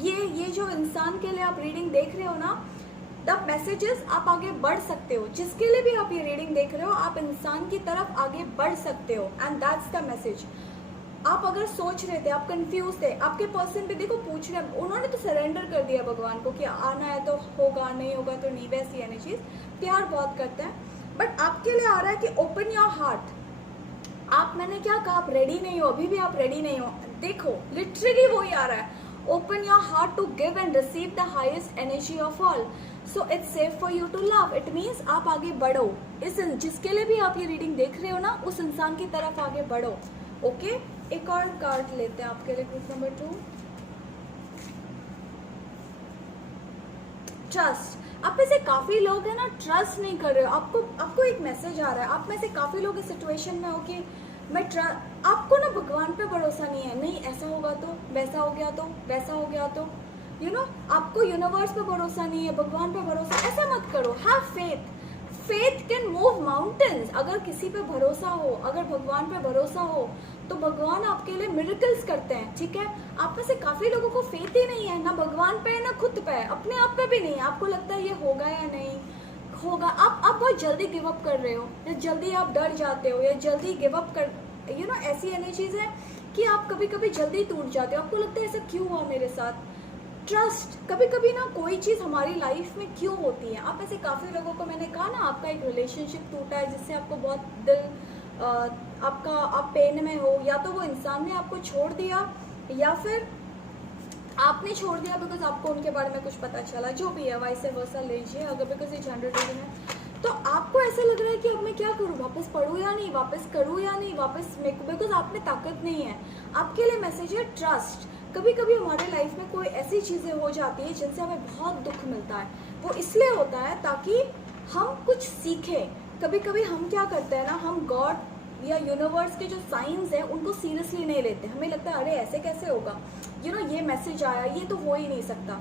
ये जो इंसान के लिए आप रीडिंग देख रहे हो ना, द मैसेजेस आप आगे बढ़ सकते हो, जिसके लिए भी आप ये रीडिंग देख रहे हो आप इंसान की तरफ आगे बढ़ सकते हो, एंड दैट्स द मैसेज। आप अगर सोच रहे थे, आप कंफ्यूज थे, आपके पर्सन भी देखो पूछ रहे, उन्होंने तो सरेंडर कर दिया भगवान को कि आना है तो होगा, नहीं होगा तो नहीं, वैसी एनर्जीज प्यार बहुत करते हैं। बट आपके लिए आ रहा है कि ओपन योर हार्ट। आप, मैंने क्या कहा, आप रेडी नहीं हो, अभी भी आप रेडी नहीं हो। देखो लिटरली वही आ रहा है, open your heart to give and receive the highest energy of all, so it's safe for you to love. It means आप आगे बढ़ो, इस जिसके लिए भी आप ये रीडिंग देख रहे हो ना, उस इंसान की तरफ आगे बढ़ो। ओके, एक और कार्ड लेते हैं आपके लिए, ग्रुप नंबर 2, ट्रस्ट। आप में से काफी लोग हैं ना ट्रस्ट नहीं कर रहे हो, आपको एक मैसेज आ रहा है, आप में से काफी लोग इस सिचुएशन में हो कि आपको ना भगवान पे भरोसा नहीं है, नहीं ऐसा होगा तो, वैसा हो गया तो, वैसा हो गया तो, यू नो, आपको यूनिवर्स पे भरोसा नहीं है, भगवान पे भरोसा, ऐसा मत करो। Have faith, faith can move mountains. अगर किसी पे भरोसा हो, अगर भगवान पे भरोसा हो तो भगवान आपके लिए मिरेकल्स करते हैं, ठीक है। आप में से काफी लोगों को फेथ ही नहीं है, ना भगवान पे ना खुद पे, अपने आप पे भी नहीं है। आपको लगता है ये होगा या नहीं होगा, आप बहुत जल्दी गिव अप कर रहे हो, या जल्दी आप डर जाते हो, या जल्दी गिव अप कर, यू नो, ऐसी एनर्जीज है कि आप कभी कभी जल्दी टूट जाते हो, आपको लगता है ऐसा क्यों हुआ मेरे साथ। ट्रस्ट, कभी कभी ना कोई चीज़ हमारी लाइफ में क्यों होती है। आप ऐसे काफ़ी लोगों को, मैंने कहा ना, आपका एक रिलेशनशिप टूटा है जिससे आपको बहुत दिल आप पेन में हो, या तो वो इंसान ने आपको छोड़ दिया, या फिर आपने छोड़ दिया बिकॉज आपको उनके बारे में कुछ पता चला, जो भी है, वाइस वर्सा लीजिए अगर, बिकॉज ये जनरल रीडिंग है। तो आपको ऐसा लग रहा है कि अब मैं क्या करूँ, वापस पढ़ूँ या नहीं, वापस करूँ या नहीं, वापस बिकॉज आप में ताकत नहीं है। आपके लिए मैसेज है ट्रस्ट। कभी कभी हमारे लाइफ में कोई ऐसी चीज़ें हो जाती है जिनसे हमें बहुत दुख मिलता है, वो इसलिए होता है ताकि हम कुछ सीखें। कभी कभी हम क्या करते हैं ना, हम गॉड या यूनिवर्स के जो साइंस हैं उनको सीरियसली नहीं लेते, हमें लगता है अरे ऐसे कैसे होगा, यू नो, ये मैसेज आया, ये तो हो ही नहीं सकता।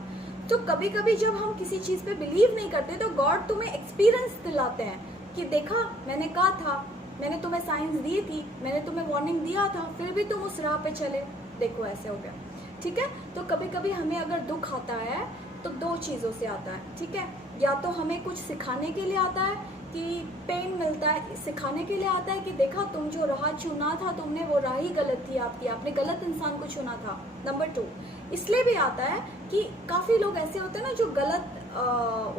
तो कभी कभी जब हम किसी चीज़ पे बिलीव नहीं करते तो गॉड तुम्हें एक्सपीरियंस दिलाते हैं कि देखा मैंने कहा था, मैंने तुम्हें साइंस दी थी, मैंने तुम्हें वार्निंग दिया था, फिर भी तुम उस राह पे चले, देखो ऐसे हो गया, ठीक है। तो कभी कभी हमें अगर दुख आता है तो दो चीज़ों से आता है, ठीक है। या तो हमें कुछ सिखाने के लिए आता है कि पेन मिलता है, सिखाने के लिए आता है कि देखा तुम जो राह चुना था, तुमने वो राह ही गलत थी आपकी, आपने गलत इंसान को चुना था। नंबर 2 इसलिए भी आता है कि काफ़ी लोग ऐसे होते हैं ना जो गलत,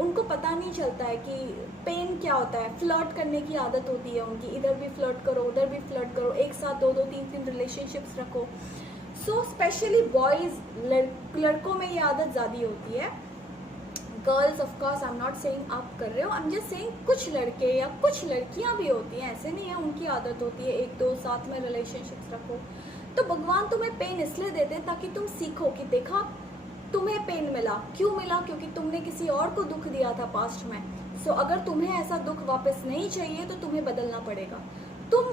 उनको पता नहीं चलता है कि पेन क्या होता है। फ्लर्ट करने की आदत होती है उनकी, इधर भी फ्लर्ट करो, उधर भी फ्लर्ट करो, एक साथ 2-2 3-3 रिलेशनशिप्स रखो। सो स्पेशली बॉयज़, लड़कों में ये आदत ज़्यादा होती है। Girls of course, I am not saying आप कर रहे हो, आई एम जस्ट सेइंग कुछ लड़के या कुछ लड़कियां भी होती हैं, ऐसे नहीं है, उनकी आदत होती है 1-2 साथ में रिलेशनशिप्स रखो। तो भगवान तुम्हें पेन इसलिए देते हैं ताकि तुम सीखो कि देखा तुम्हें पेन मिला, क्यों मिला, क्योंकि तुमने किसी और को दुख दिया था पास्ट में। सो अगर तुम्हें ऐसा दुख वापस नहीं चाहिए तो तुम्हें बदलना पड़ेगा। तुम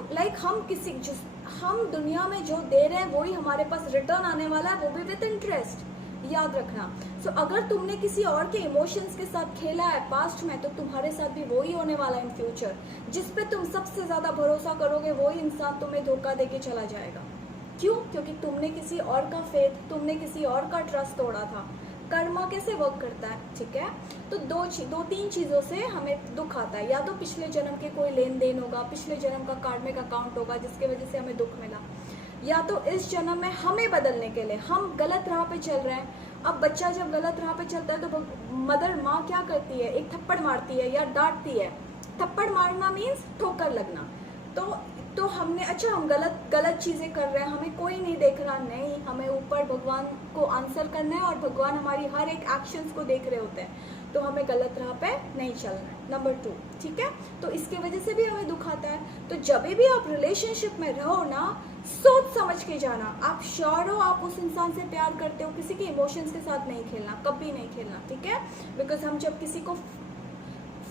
हम दुनिया में जो दे रहे हैं वही हमारे पास रिटर्न आने वाला है, वो भी विद इंटरेस्ट, याद रखना। सो अगर तुमने किसी और के इमोशंस के साथ खेला है पास्ट में तो तुम्हारे साथ भी वही होने वाला है इन फ्यूचर। जिस पे तुम सबसे ज़्यादा भरोसा करोगे वही इंसान तुम्हें धोखा देके चला जाएगा। क्यों? क्योंकि तुमने किसी और का फेथ, तुमने किसी और का ट्रस्ट तोड़ा था। कर्मा कैसे वर्क करता है, ठीक है। तो दो तीन चीज़ों से हमें दुख आता है, या तो पिछले जन्म के कोई लेन देन होगा, पिछले जन्म का कार्मिक अकाउंट होगा जिसके वजह से हमें दुख मिला, या तो इस जन्म में हमें बदलने के लिए हम गलत राह पे चल रहे हैं। अब बच्चा जब गलत राह पे चलता है तो मदर माँ क्या करती है, एक थप्पड़ मारती है या डांटती है। थप्पड़ मारना मीन्स ठोकर लगना। तो हमने, अच्छा हम गलत चीज़ें कर रहे हैं, हमें कोई नहीं देख रहा, नहीं, हमें ऊपर भगवान को आंसर करना है और भगवान हमारी हर एक एक्शंस को देख रहे होते हैं। तो हमें गलत राह पे नहीं चलना है। नंबर 2, ठीक है, तो इसके वजह से भी हमें दुख आता है। तो जब भी आप रिलेशनशिप में रहो ना, सोच समझ के जाना। आप श्योर हो आप उस इंसान से प्यार करते हो, किसी के इमोशंस के साथ नहीं खेलना, कभी नहीं खेलना, ठीक है। बिकॉज हम जब किसी को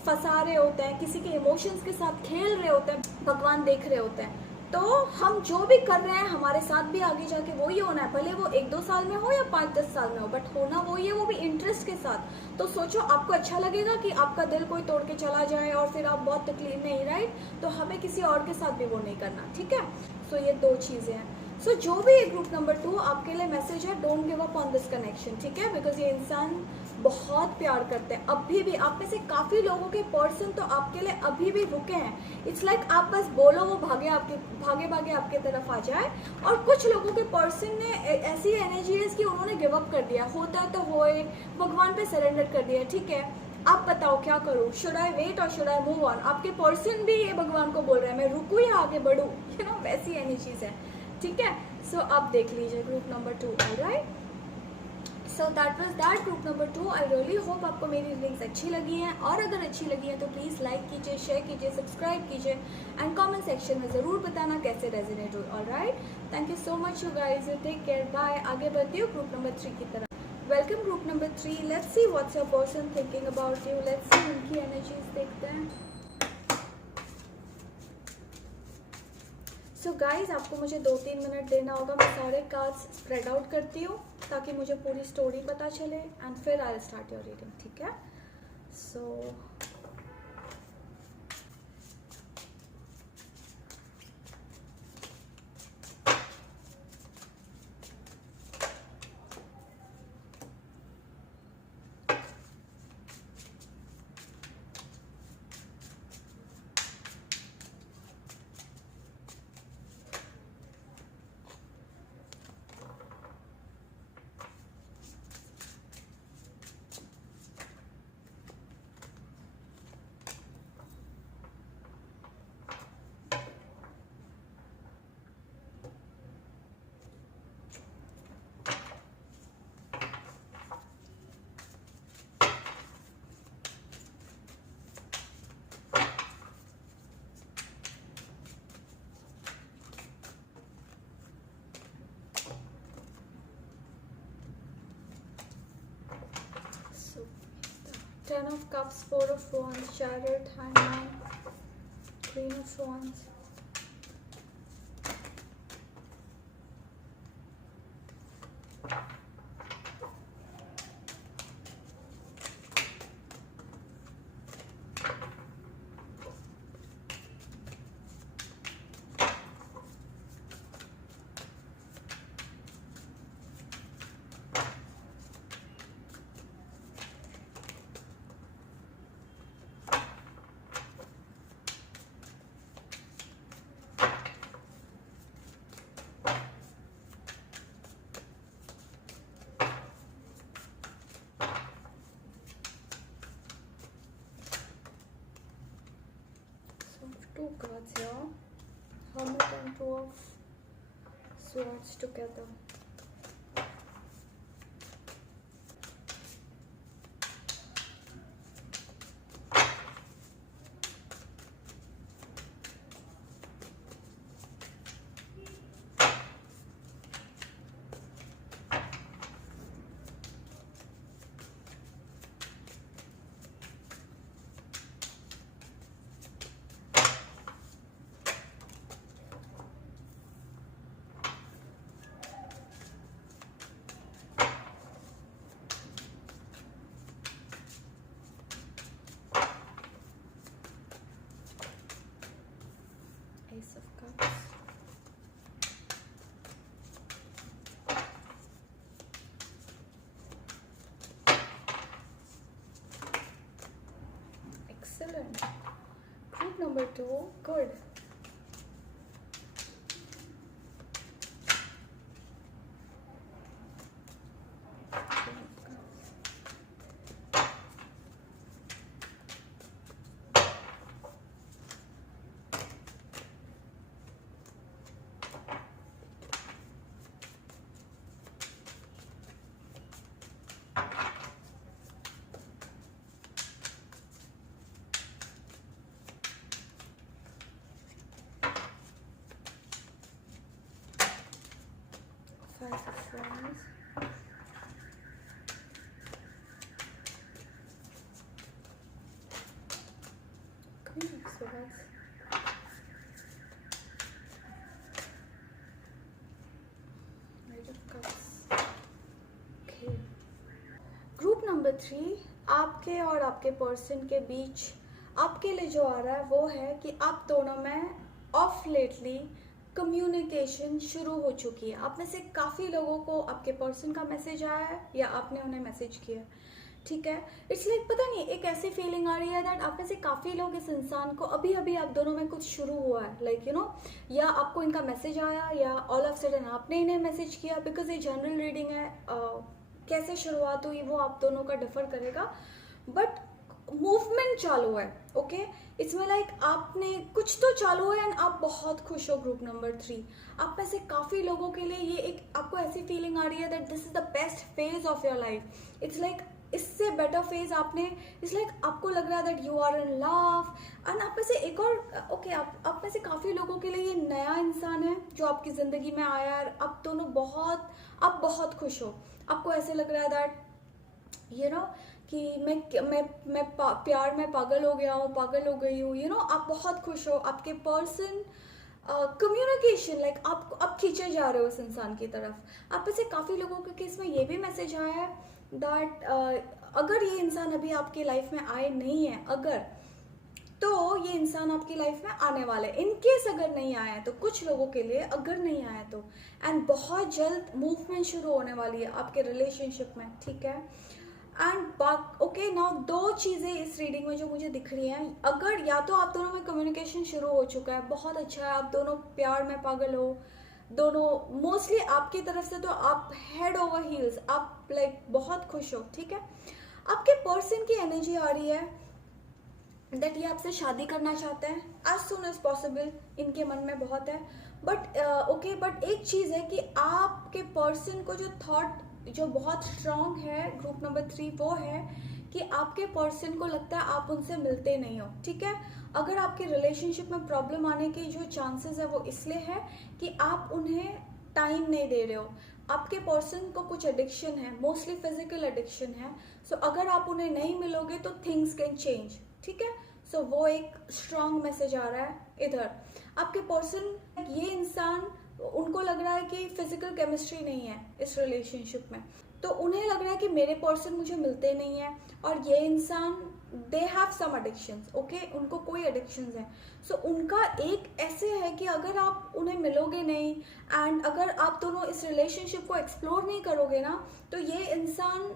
फंसा रहे होते हैं, किसी के इमोशंस के साथ खेल रहे होते हैं, भगवान देख रहे होते हैं, तो हम जो भी कर रहे हैं हमारे साथ भी आगे जाके वही होना है, भले वो 1-2 साल में हो या 5-10 साल में हो, बट होना वही है, वो भी इंटरेस्ट के साथ। तो सोचो, आपको अच्छा लगेगा कि आपका दिल कोई तोड़ के चला जाए और फिर आप बहुत तकलीफ नहीं, राइट। तो हमें किसी और के साथ भी वो नहीं करना, ठीक है। सो ये 2 चीज़ें हैं। सो जो भी ग्रुप नंबर 2 आपके लिए मैसेज है, don't give up on this connection, ठीक है। बिकॉज ये इंसान बहुत प्यार करते हैं, अभी भी आप में से काफ़ी लोगों के पर्सन तो आपके लिए अभी भी रुके हैं। इट्स लाइक आप बस बोलो, वो भागे आपके तरफ आ जाए। और कुछ लोगों के पर्सन ने ऐसी एनर्जी है कि उन्होंने गिव अप कर दिया, होता है तो होए, भगवान पे सरेंडर कर दिया, ठीक है। आप बताओ क्या करूँ, शुड आई वेट और शुड आई मूव ऑन। आपके पर्सन भी ये भगवान को बोल रहे हैं मैं रुकूँ या आगे बढ़ूँ, यू नो, वैसी एनर्जीज है, ठीक है। सो आप देख लीजिए group number 2, alright. So that was that group number 2। I really hope आपको मेरी रीडिंग्स अच्छी लगी हैं, और अगर अच्छी लगी हैं तो प्लीज़ लाइक कीजिए, शेयर कीजिए, सब्सक्राइब कीजिए, एंड कमेंट सेक्शन में ज़रूर बताना कैसे रेजोनेट हुई, alright. Thank you so much you guys, take care, bye. आगे बढ़ती हूँ ग्रुप नंबर 3 की तरफ। Welcome group number 3। Let's see what's your person thinking about you. Let's see उनकी एनर्जीज देखते हैं। सो गाइज, आपको मुझे 2-3 मिनट देना होगा, मैं सारे कार्ड्स स्प्रेड आउट करती हूँ ताकि मुझे पूरी स्टोरी पता चले, एंड फिर I will start your reading, ठीक है। सो Ten of Cups, 4 of Wands, Chariot, Hangman, Queen of Wands. Two cards here, Hermit and 2 of Swords together. Ace of Cups. Excellent. Group number 2, good. friends. Queen of Swords. Knight of Cups. Okay. Group number 3, आपके और आपके पर्सन के बीच आपके लिए जो आ रहा है वो है कि आप दोनों में ऑफ लेटली कम्युनिकेशन शुरू हो चुकी है। आप में से काफ़ी लोगों को आपके पर्सन का मैसेज आया है या आपने उन्हें मैसेज किया है, ठीक है। इट्स लाइक पता नहीं, एक ऐसी फीलिंग आ रही है दैट आप में से काफ़ी लोग इस इंसान को अभी अभी आप दोनों में कुछ शुरू हुआ है, लाइक यू नो, या आपको इनका मैसेज आया या ऑल ऑफ सडन आपने इन्हें मैसेज किया, बिकॉज ये जनरल रीडिंग है। कैसे शुरुआत हुई वो आप दोनों का डिफर करेगा, बट मूवमेंट चालू है, ओके। इसमें लाइक आपने कुछ तो चालू है एंड आप बहुत खुश हो। ग्रुप नंबर 3, आप में से काफ़ी लोगों के लिए ये एक आपको ऐसी फीलिंग आ रही है that this is the best phase of your life. It's like इससे बेटर फेज आपने, इट्स लाइक आपको लग रहा है that you are in love. And आप में से एक और ओके, आप में से काफ़ी लोगों के लिए ये नया इंसान है जो आपकी ज़िंदगी में आया है। आप दोनों आप बहुत खुश हो। आपको ऐसे लग रहा है दैट यू नो कि मैं प्यार में पागल हो गया हूँ, पागल हो गई हूँ, यू नो। आप बहुत खुश हो। आपके पर्सन कम्युनिकेशन लाइक आप खींचे जा रहे हो इस इंसान की तरफ। आप में से काफ़ी लोगों के केस में ये भी मैसेज आया है दैट अगर ये इंसान अभी आपकी लाइफ में आए नहीं है, अगर, तो ये इंसान आपकी लाइफ में आने वाला है। इन केस अगर नहीं आया है तो कुछ लोगों के लिए अगर नहीं आया तो, एंड बहुत जल्द मूवमेंट शुरू होने वाली है आपके रिलेशनशिप में, ठीक है। एंड ओके नाउ 2 चीज़ें इस रीडिंग में जो मुझे दिख रही हैं। अगर या तो आप दोनों में कम्युनिकेशन शुरू हो चुका है, बहुत अच्छा है, आप दोनों प्यार में पागल हो, दोनों मोस्टली आपकी तरफ से तो आप हेड ओवर हील्स, आप लाइक बहुत खुश हो, ठीक है। आपके पर्सन की एनर्जी आ रही है दैट ये आपसे शादी करना चाहते हैं एज सुन एज पॉसिबल, इनके मन में बहुत है। बट ओके, बट एक चीज़ है कि आपके पर्सन को जो थॉट जो बहुत स्ट्रांग है ग्रुप नंबर 3, वो है कि आपके पर्सन को लगता है आप उनसे मिलते नहीं हो, ठीक है। अगर आपके रिलेशनशिप में प्रॉब्लम आने के जो चांसेस है वो इसलिए है कि आप उन्हें टाइम नहीं दे रहे हो। आपके पर्सन को कुछ एडिक्शन है, मोस्टली फिजिकल एडिक्शन है। सो अगर आप उन्हें नहीं मिलोगे तो थिंग्स कैन चेंज, ठीक है। सो वो एक स्ट्रांग मैसेज आ रहा है इधर। आपके पर्सन, ये इंसान, उनको लग रहा है कि फिजिकल केमिस्ट्री नहीं है इस रिलेशनशिप में, तो उन्हें लग रहा है कि मेरे पर्सन मुझे मिलते नहीं है। और ये इंसान they have some addictions, okay, उनको कोई एडिक्शंस हैं। सो उनका एक ऐसे है कि अगर आप उन्हें मिलोगे नहीं एंड अगर आप दोनों इस रिलेशनशिप को एक्सप्लोर नहीं करोगे ना, तो ये इंसान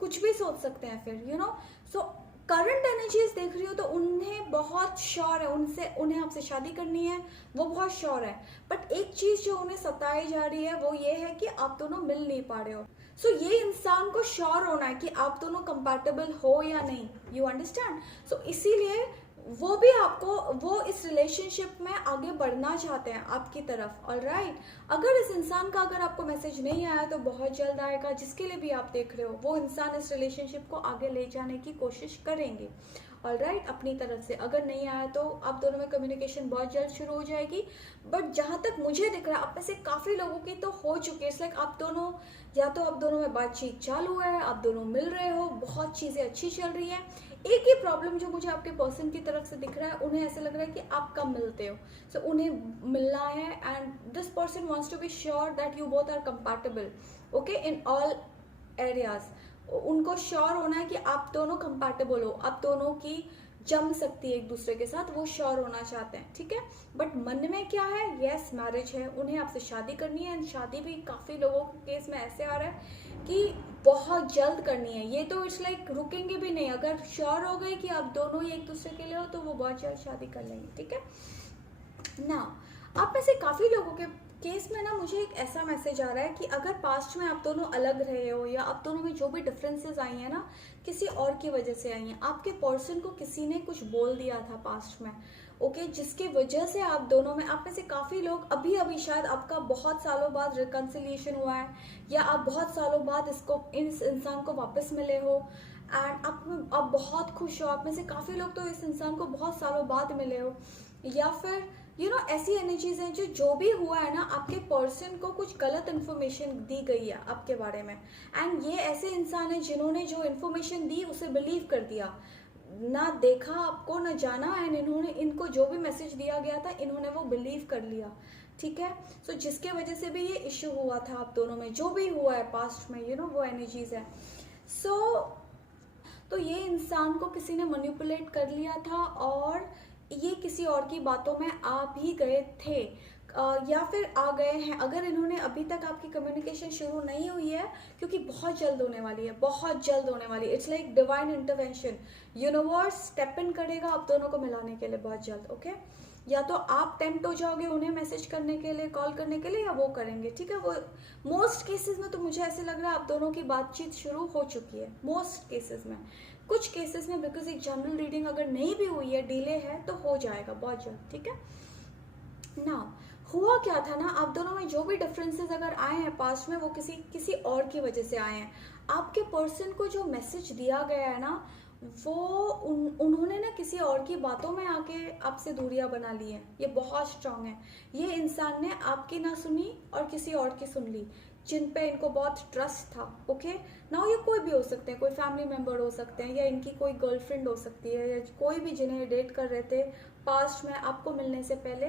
कुछ भी सोच सकते हैं फिर, you know. So current energies देख रही हो तो उन्हें बहुत श्योर है, उन्हें आपसे शादी करनी है, वो बहुत श्योर है। बट एक चीज जो उन्हें सताई जा रही है वो ये है कि आप दोनों मिल नहीं पा रहे हो। सो ये इंसान को श्योर होना है कि आप दोनों कंपैटिबल हो या नहीं, यू अंडरस्टैंड। सो इसीलिए वो इस रिलेशनशिप में आगे बढ़ना चाहते हैं आपकी तरफ, ऑलराइट। अगर इस इंसान का अगर आपको मैसेज नहीं आया तो बहुत जल्द आएगा, जिसके लिए भी आप देख रहे हो वो इंसान इस रिलेशनशिप को आगे ले जाने की कोशिश करेंगे, ऑलराइट, अपनी तरफ से। अगर नहीं आया तो आप दोनों में कम्युनिकेशन बहुत जल्द शुरू हो जाएगी। बट जहाँ तक मुझे दिख रहा है आप में से काफ़ी लोगों की तो हो चुकी है। इट्स लाइक आप दोनों, या तो आप दोनों में बातचीत चालू है, आप दोनों मिल रहे हो, बहुत चीज़ें अच्छी चल रही हैं। एक ही प्रॉब्लम जो मुझे आपके पर्सन की तरफ से दिख रहा है, उन्हें ऐसा लग रहा है कि आप कम मिलते हो। सो उन्हें मिलना है and this person wants to be sure that you both are compatible, okay, in all areas. उनको श्योर होना है कि आप दोनों कंपैटिबल हो, आप दोनों की जम सकती है एक दूसरे के साथ, वो श्योर होना चाहते हैं, ठीक है। बट मन में क्या है, यस मैरिज है, उन्हें आपसे शादी करनी है एंड शादी भी काफ़ी लोगों के केस में ऐसे आ रहा है कि बहुत जल्द करनी है। ये तो इट्स लाइक रुकेंगे भी नहीं, अगर श्योर हो गए कि आप दोनों ही एक दूसरे के लिए हो तो वो बहुत जल्द शादी कर लेंगे, ठीक है ना। आप में से काफ़ी लोगों के केस में ना मुझे एक ऐसा मैसेज आ रहा है कि अगर पास्ट में आप दोनों अलग रहे हो या आप दोनों में जो भी डिफरेंसेस आई हैं ना, किसी और की वजह से आई हैं, आपके पर्सन को किसी ने कुछ बोल दिया था पास्ट में, ओके, जिसके वजह से आप दोनों में, आप में से काफ़ी लोग अभी शायद आपका बहुत सालों बाद रिकन्सिलिएशन हुआ है या आप बहुत सालों बाद इस इंसान को वापस मिले हो एंड आप बहुत खुश हो। आप में से काफ़ी लोग तो इस इंसान को बहुत सालों बाद मिले हो, या फिर ऐसी एनर्जीज हैं जो भी हुआ है ना, आपके पर्सन को कुछ गलत इन्फॉर्मेशन दी गई है आपके बारे में, एंड ये ऐसे इंसान है जिन्होंने जो इन्फॉर्मेशन दी उसे बिलीव कर दिया, ना देखा आपको ना जाना, एंड इनको जो भी मैसेज दिया गया था इन्होंने वो बिलीव कर लिया, ठीक है। सो जिसके वजह से भी ये इश्यू हुआ था आप दोनों में, जो भी हुआ है पास्ट में, वो एनर्जीज है। तो ये इंसान को किसी ने मैनिपुलेट कर लिया था, और ये किसी और की बातों में आ भी गए थे, या फिर आ गए हैं। अगर इन्होंने अभी तक आपकी कम्युनिकेशन शुरू नहीं हुई है, क्योंकि बहुत जल्द होने वाली है, बहुत जल्द होने वाली है। It's like divine intervention, universe step in करेगा आप दोनों को मिलाने के लिए बहुत जल्द, ओके। या तो आप टेम्प्ट हो जाओगे उन्हें मैसेज करने के लिए, कॉल करने के लिए, या वो करेंगे, ठीक है। वो मोस्ट केसेस में तो मुझे ऐसे लग रहा है आप दोनों की बातचीत शुरू हो चुकी है, मोस्ट केसेस में। कुछ केसेस में बिकॉज एक जनरल रीडिंग अगर नहीं भी हुई है, डिले है, तो हो जाएगा बहुत जल्द, ठीक है ना। हुआ क्या था ना, आप दोनों में जो भी डिफरेंसेस अगर आए हैं पास्ट में, वो किसी और की वजह से आए हैं। आपके पर्सन को जो मैसेज दिया गया है ना, वो उन्होंने ना किसी और की बातों में आके आपसे दूरियां बना ली हैं। ये बहुत स्ट्रांग है। ये इंसान ने आपकी ना सुनी और किसी और की सुन ली, जिन पे इनको बहुत ट्रस्ट था, ओके ना। ये कोई भी हो सकते हैं, कोई फैमिली मेंबर हो सकते हैं, या इनकी कोई गर्लफ्रेंड हो सकती है, या कोई भी जिन्हें डेट कर रहे थे पास्ट में आपको मिलने से पहले,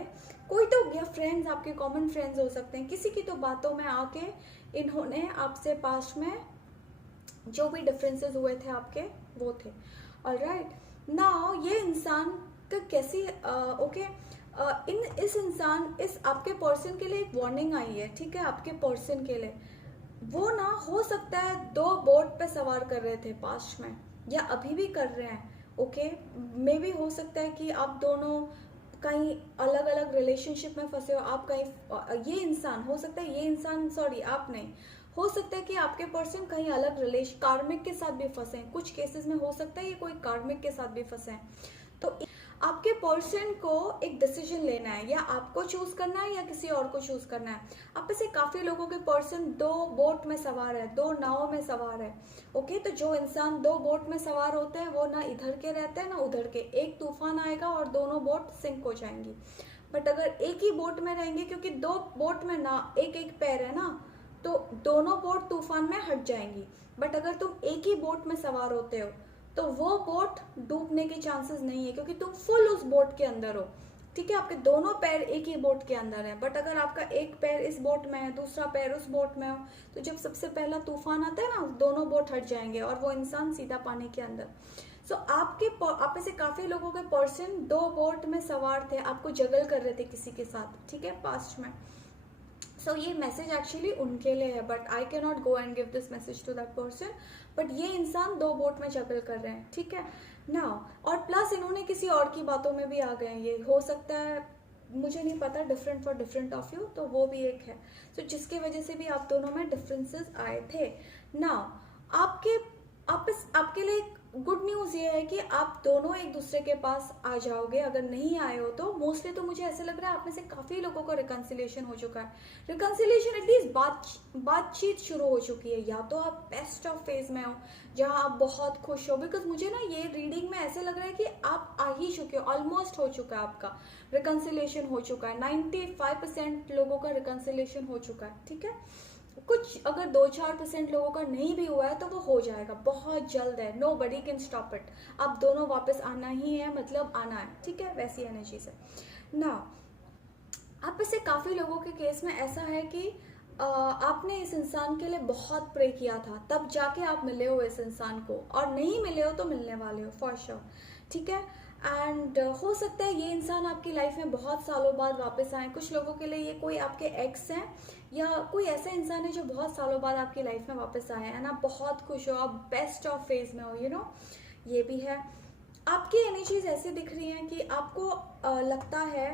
कोई तो, या फ्रेंड्स, आपके कॉमन फ्रेंड्स हो सकते हैं। किसी की तो बातों में आके इन्होंने आपसे पास्ट में जो भी डिफरेंसेस हुए थे आपके, वो थे। ऑलराइट, नाउ ये इंसान का कैसी ओके इस आपके पर्सन के लिए एक वार्निंग आई है, ठीक है। आपके पर्सन के लिए वो ना, हो सकता है 2 बोट पे सवार कर रहे थे पास्ट में, या अभी भी कर रहे हैं, ओके। मे भी हो सकता है कि आप दोनों कहीं अलग अलग रिलेशनशिप में फंसे हो, आप कहीं, ये इंसान हो सकता है, ये इंसान, सॉरी आप नहीं, हो सकता है कि आपके पर्सन कहीं अलग रिलेशन कार्मिक के साथ भी फंसे हैं। कुछ केसेस में हो सकता है ये कोई कार्मिक के साथ भी फंसे हैं। तो आपके पर्सन को एक डिसीजन लेना है, या आपको चूज करना है या किसी और को चूज करना है। आप में से काफी लोगों के पर्सन 2 बोट में सवार है, 2 नाव में सवार है, ओके। तो जो इंसान 2 बोट में सवार होते हैं वो ना इधर के रहते हैं ना उधर के, एक तूफान आएगा और दोनों बोट सिंक हो जाएंगी। बट अगर एक ही बोट में रहेंगे, क्योंकि 2 बोट में ना एक पैर है ना, तो दोनों बोट तूफान में हट जाएंगी। बट अगर तुम एक ही बोट में सवार होते हो, तो वो बोट डूबने के चांसेस नहीं है, क्योंकि तुम फुल उस बोट के अंदर हो, ठीक है। आपके दोनों पैर एक ही बोट के अंदर है। बट अगर आपका एक पैर इस बोट में है, दूसरा पैर उस बोट में हो, तो जब सबसे पहला तूफान आता है ना, दोनों बोट हट जाएंगे और वो इंसान सीधा पानी के अंदर। सो आप में से काफी लोगों के पर्सन 2 बोट में सवार थे, आपको जगल कर रहे थे किसी के साथ, ठीक है, पास्ट में। सो ये मैसेज एक्चुअली उनके लिए है, but I can not go and give this message to that person. But ये इंसान 2 बोट में जगल कर रहे हैं, ठीक है ना। और प्लस इन्होंने किसी और की बातों में भी आ गए हैं, ये हो सकता है, मुझे नहीं पता, different for different of you, तो वो भी एक है। सो जिसके वजह से भी आप दोनों में डिफरेंसेस आए थे ना। आपके लिए गुड न्यूज़ ये है कि आप दोनों एक दूसरे के पास आ जाओगे। अगर नहीं आए हो तो मोस्टली तो मुझे ऐसे लग रहा है आप में से काफ़ी लोगों का रिकन्सिलिएशन हो चुका है। रिकन्सिलिएशन एटलीस्ट बातचीत शुरू हो चुकी है, या तो आप बेस्ट ऑफ फेज में हो जहां आप बहुत खुश हो। बिकॉज मुझे ना ये रीडिंग में ऐसे लग रहा है कि आप आ ही चुके हो, ऑलमोस्ट हो चुका है, आपका रिकन्सिलिएशन हो चुका है। 95% लोगों का रिकन्सिलिएशन हो चुका है, ठीक है। कुछ अगर 2-4% लोगों का नहीं भी हुआ है तो वो हो जाएगा, बहुत जल्द है। Nobody can stop it. आप दोनों वापस आना ही है, मतलब आना है, ठीक है, वैसी एनर्जी से ना। आप में से काफ़ी लोगों के केस में ऐसा है कि आपने इस इंसान के लिए बहुत प्रे किया था, तब जाके आप मिले हो इस इंसान को, और नहीं मिले हो तो मिलने वाले हो फॉर श्योर, ठीक है। एंड हो सकता है ये इंसान आपकी लाइफ में बहुत सालों बाद वापस आए। कुछ लोगों के लिए ये कोई आपके एक्स हैं, या कोई ऐसा इंसान है जो बहुत सालों बाद आपकी लाइफ में वापस आया है ना, बहुत खुश हो, आप बेस्ट ऑफ फेज में हो, ये भी है। आपकी एनर्जीज ऐसे दिख रही हैं कि आपको लगता है,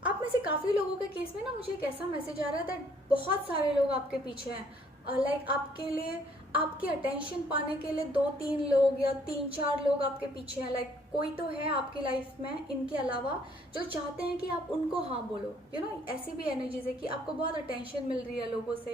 आप में से काफ़ी लोगों के केस में ना मुझे एक ऐसा मैसेज आ रहा है दैट बहुत सारे लोग आपके पीछे हैं। लाइक आपके लिए, आपकी अटेंशन पाने के लिए 2-3 लोग या 3-4 लोग आपके पीछे हैं। लाइक कोई तो है आपकी लाइफ में इनके अलावा जो चाहते हैं कि आप उनको हाँ बोलो। ऐसी भी एनर्जीज है कि आपको बहुत अटेंशन मिल रही है लोगों से,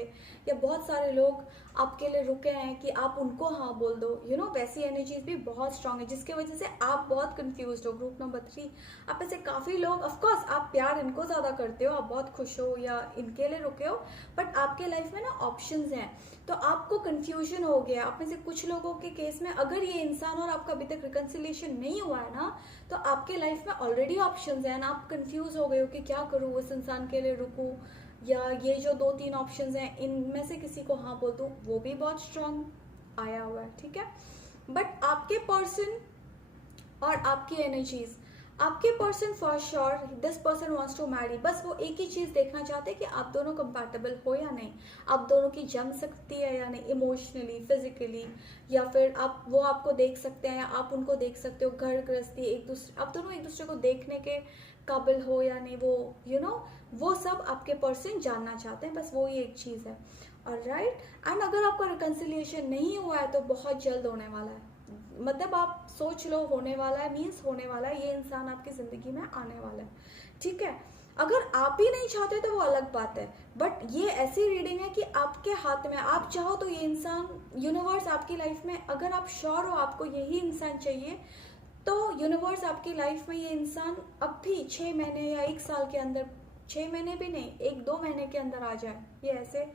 या बहुत सारे लोग आपके लिए रुके हैं कि आप उनको हाँ बोल दो। वैसी एनर्जीज भी बहुत स्ट्रांग है, जिसकी वजह से आप बहुत कंफ्यूज हो। ग्रुप नंबर 3, आप ऐसे काफ़ी लोग, ऑफकोर्स आप प्यार इनको ज़्यादा करते हो, आप बहुत खुश हो या इनके लिए रुके हो, बट आपके लाइफ में ना ऑप्शंस हैं, तो आपको कंफ्यूजन हो गया। आप में से कुछ लोगों के केस में अगर ये इंसान और आपका अभी तक रिकन्सिलिएशन नहीं हुआ है ना, तो आपके लाइफ में ऑलरेडी ऑप्शंस हैं, आप कंफ्यूज हो गए हो कि क्या करूँ, उस इंसान के लिए रुकूँ या ये जो 2-3 ऑप्शंस हैं इनमें से किसी को हाँ बोल दूँ, वो भी बहुत स्ट्रांग आया हुआ है। ठीक है, बट आपके पर्सन और आपकी एनर्जीज, आपके person for sure this person wants to marry, बस वो एक ही चीज़ देखना चाहते हैं कि आप दोनों कंपैटिबल हो या नहीं, आप दोनों की जम सकती है या नहीं, इमोशनली, फिजिकली, या फिर वो आपको देख सकते हैं, आप उनको देख सकते हो, घर गृहस्थी, आप दोनों एक दूसरे को देखने के काबिल हो या नहीं, वो वो सब आपके पर्सन जानना चाहते हैं, बस वो ही एक चीज़ है। ऑलराइट, एंड अगर आपका रिकन्सिलिएशन नहीं हुआ है तो बहुत जल्द होने वाला है। मतलब आप सोच लो होने वाला है, मीन्स होने वाला है, ये इंसान आपकी ज़िंदगी में आने वाला है। ठीक है, अगर आप ही नहीं चाहते तो वो अलग बात है, बट ये ऐसी रीडिंग है कि आपके हाथ में, आप चाहो तो ये इंसान, यूनिवर्स आपकी लाइफ में, अगर आप श्योर हो आपको यही इंसान चाहिए, तो यूनिवर्स आपकी लाइफ में ये इंसान अब भी 6 महीने या 1 साल के अंदर, 6 महीने भी नहीं, 1-2 महीने के अंदर आ जाए। ये ऐसे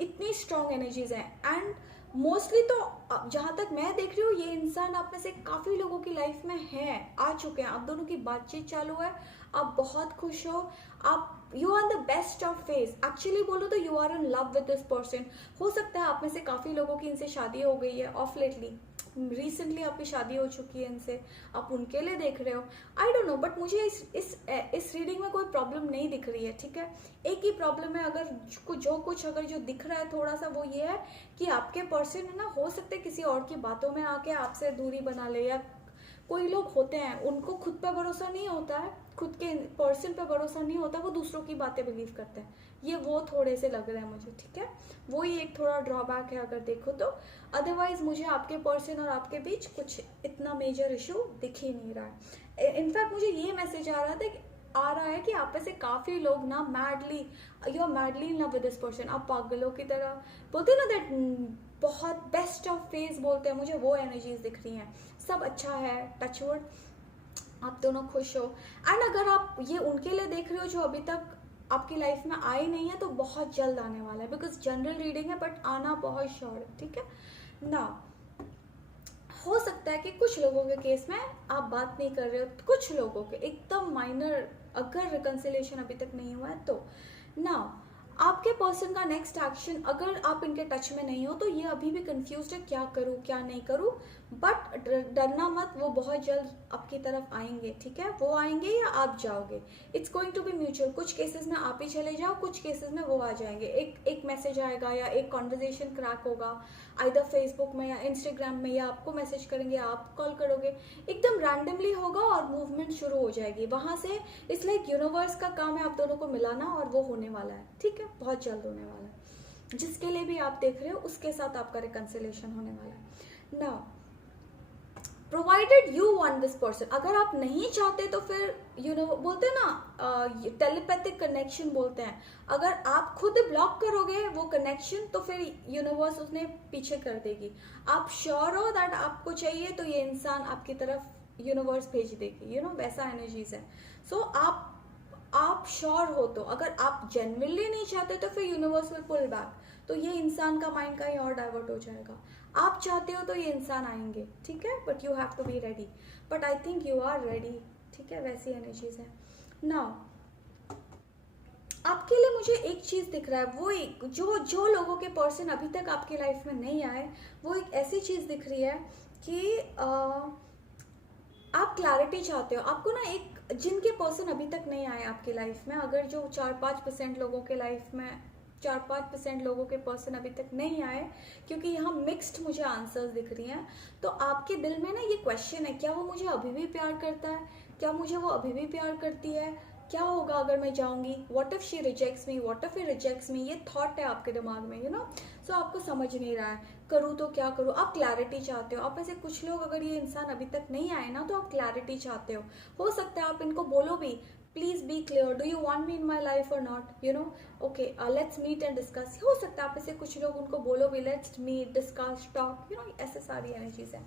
इतनी स्ट्रॉन्ग एनर्जीज हैं। एंड मोस्टली तो जहाँ तक मैं देख रही हूँ, ये इंसान आप में से काफ़ी लोगों की लाइफ में है, आ चुके हैं, आप दोनों की बातचीत चालू है, आप बहुत खुश हो, आप you are the best of phase. Actually बोलो तो you are in love with this person. हो सकता है आप में से काफ़ी लोगों की इनसे शादी हो गई है, ऑफ लेटली, रिसेंटली आपकी शादी हो चुकी है इनसे, आप उनके लिए देख रहे हो, आई डोंट नो, बट मुझे इस रीडिंग में कोई प्रॉब्लम नहीं दिख रही है। ठीक है, एक ही प्रॉब्लम है, अगर जो दिख रहा है थोड़ा सा, वो ये है कि आपके पर्सन है ना, हो सकते किसी और की बातों में आके आपसे दूरी बना ले, या कोई लोग होते हैं उनको खुद पे भरोसा नहीं होता है, खुद के पर्सन पे भरोसा नहीं होता, वो दूसरों की बातें बिलीव करते हैं, ये वो थोड़े से लग रहे हैं मुझे। ठीक है, वो ही एक थोड़ा ड्रॉबैक है अगर देखो तो, अदरवाइज मुझे आपके पर्सन और आपके बीच कुछ इतना मेजर इशू दिख ही नहीं रहा है। इनफैक्ट मुझे ये मैसेज आ रहा है कि आप में से काफ़ी लोग ना you are madly in love with this person, आप पागलों की तरह बोलते हैं ना, दैट बहुत बेस्ट ऑफ फेज बोलते हैं, मुझे वो एनर्जीज दिख रही हैं, सब अच्छा है, टचवुड, आप दोनों खुश हो। एंड अगर आप ये उनके लिए देख रहे हो जो अभी तक आपकी लाइफ में आए नहीं है, तो बहुत जल्द आने वाला है, बिकॉज जनरल रीडिंग है, बट आना बहुत श्योर है। ठीक है ना, हो सकता है कि कुछ लोगों के केस में आप बात नहीं कर रहे हो, कुछ लोगों के एकदम माइनर, अगर रिकन्सिलेशन अभी तक नहीं हुआ है तो ना, आपके पर्सन का नेक्स्ट एक्शन, अगर आप इनके टच में नहीं हो तो ये अभी भी कंफ्यूज्ड है, क्या करूँ क्या नहीं करूँ, बट डरना मत, वो बहुत जल्द आपकी तरफ आएंगे। ठीक है, वो आएंगे या आप जाओगे, it's going to be mutual. कुछ केसेस में आप ही चले जाओ, कुछ केसेस में वो आ जाएंगे, एक मैसेज आएगा या एक कॉन्वर्जेशन क्रैक होगा, आइदर फेसबुक में या इंस्टाग्राम में, या आपको मैसेज करेंगे, आप कॉल करोगे, एकदम रैंडमली होगा और मूवमेंट शुरू हो जाएगी वहाँ से। इसलिए यूनिवर्स का काम है आप दोनों को मिलाना, और वो होने वाला है। ठीक है, बहुत जल्द होने वाला है, जिसके लिए भी आप देख रहे हो उसके साथ आपका रिकन्सिलेशन होने वाला है। Now provided you want this person, अगर आप नहीं चाहते तो फिर बोलते हैं ना, टेलीपैथिक कनेक्शन बोलते हैं, अगर आप खुद ब्लॉक करोगे वो कनेक्शन तो फिर यूनिवर्स उसने पीछे कर देगी। आप श्योर हो दैट आपको चाहिए तो ये इंसान आपकी तरफ यूनिवर्स भेज देगी, वैसा एनर्जीज है। सो आप श्योर हो तो, अगर आप जेन्युइनली नहीं चाहते तो फिर यूनिवर्स विल पुल बैक, तो ये इंसान का माइंड कहीं और डाइवर्ट हो जाएगा। आप चाहते हो तो ये इंसान आएंगे। ठीक है, but you have to be ready, but I think you are ready. ठीक है, वैसी एनर्जीज है। नाउ आपके लिए मुझे एक चीज़ दिख रहा है, वो एक जो लोगों के पर्सन अभी तक आपकी लाइफ में नहीं आए, वो एक ऐसी चीज़ दिख रही है कि आप क्लैरिटी चाहते हो। आपको ना एक, जिनके पर्सन अभी तक नहीं आए आपकी लाइफ में, अगर जो 4-5% लोगों के लाइफ में 4-5% लोगों के पर्सन अभी तक नहीं आए, क्योंकि यहाँ मिक्स्ड मुझे आंसर्स दिख रही हैं, तो आपके दिल में ना ये क्वेश्चन है, क्या वो मुझे अभी भी प्यार करता है, क्या मुझे वो अभी भी प्यार करती है, क्या होगा अगर मैं जाऊंगी, what if she rejects me, what if he rejects me, ये थॉट है आपके दिमाग में, यू नो। सो आपको समझ नहीं रहा है करूँ तो क्या करूँ, आप क्लैरिटी चाहते हो। आप में से कुछ लोग, अगर ये इंसान अभी तक नहीं आए ना, तो आप क्लैरिटी चाहते हो सकता है आप इनको बोलो भी, please be clear, do you want me in my life और not, you know, okay let's meet and discuss. हो सकता है आप में से कुछ लोग उनको बोलो भी, let's meet discuss talk, you know, ऐसे सारी एनर्जीज है।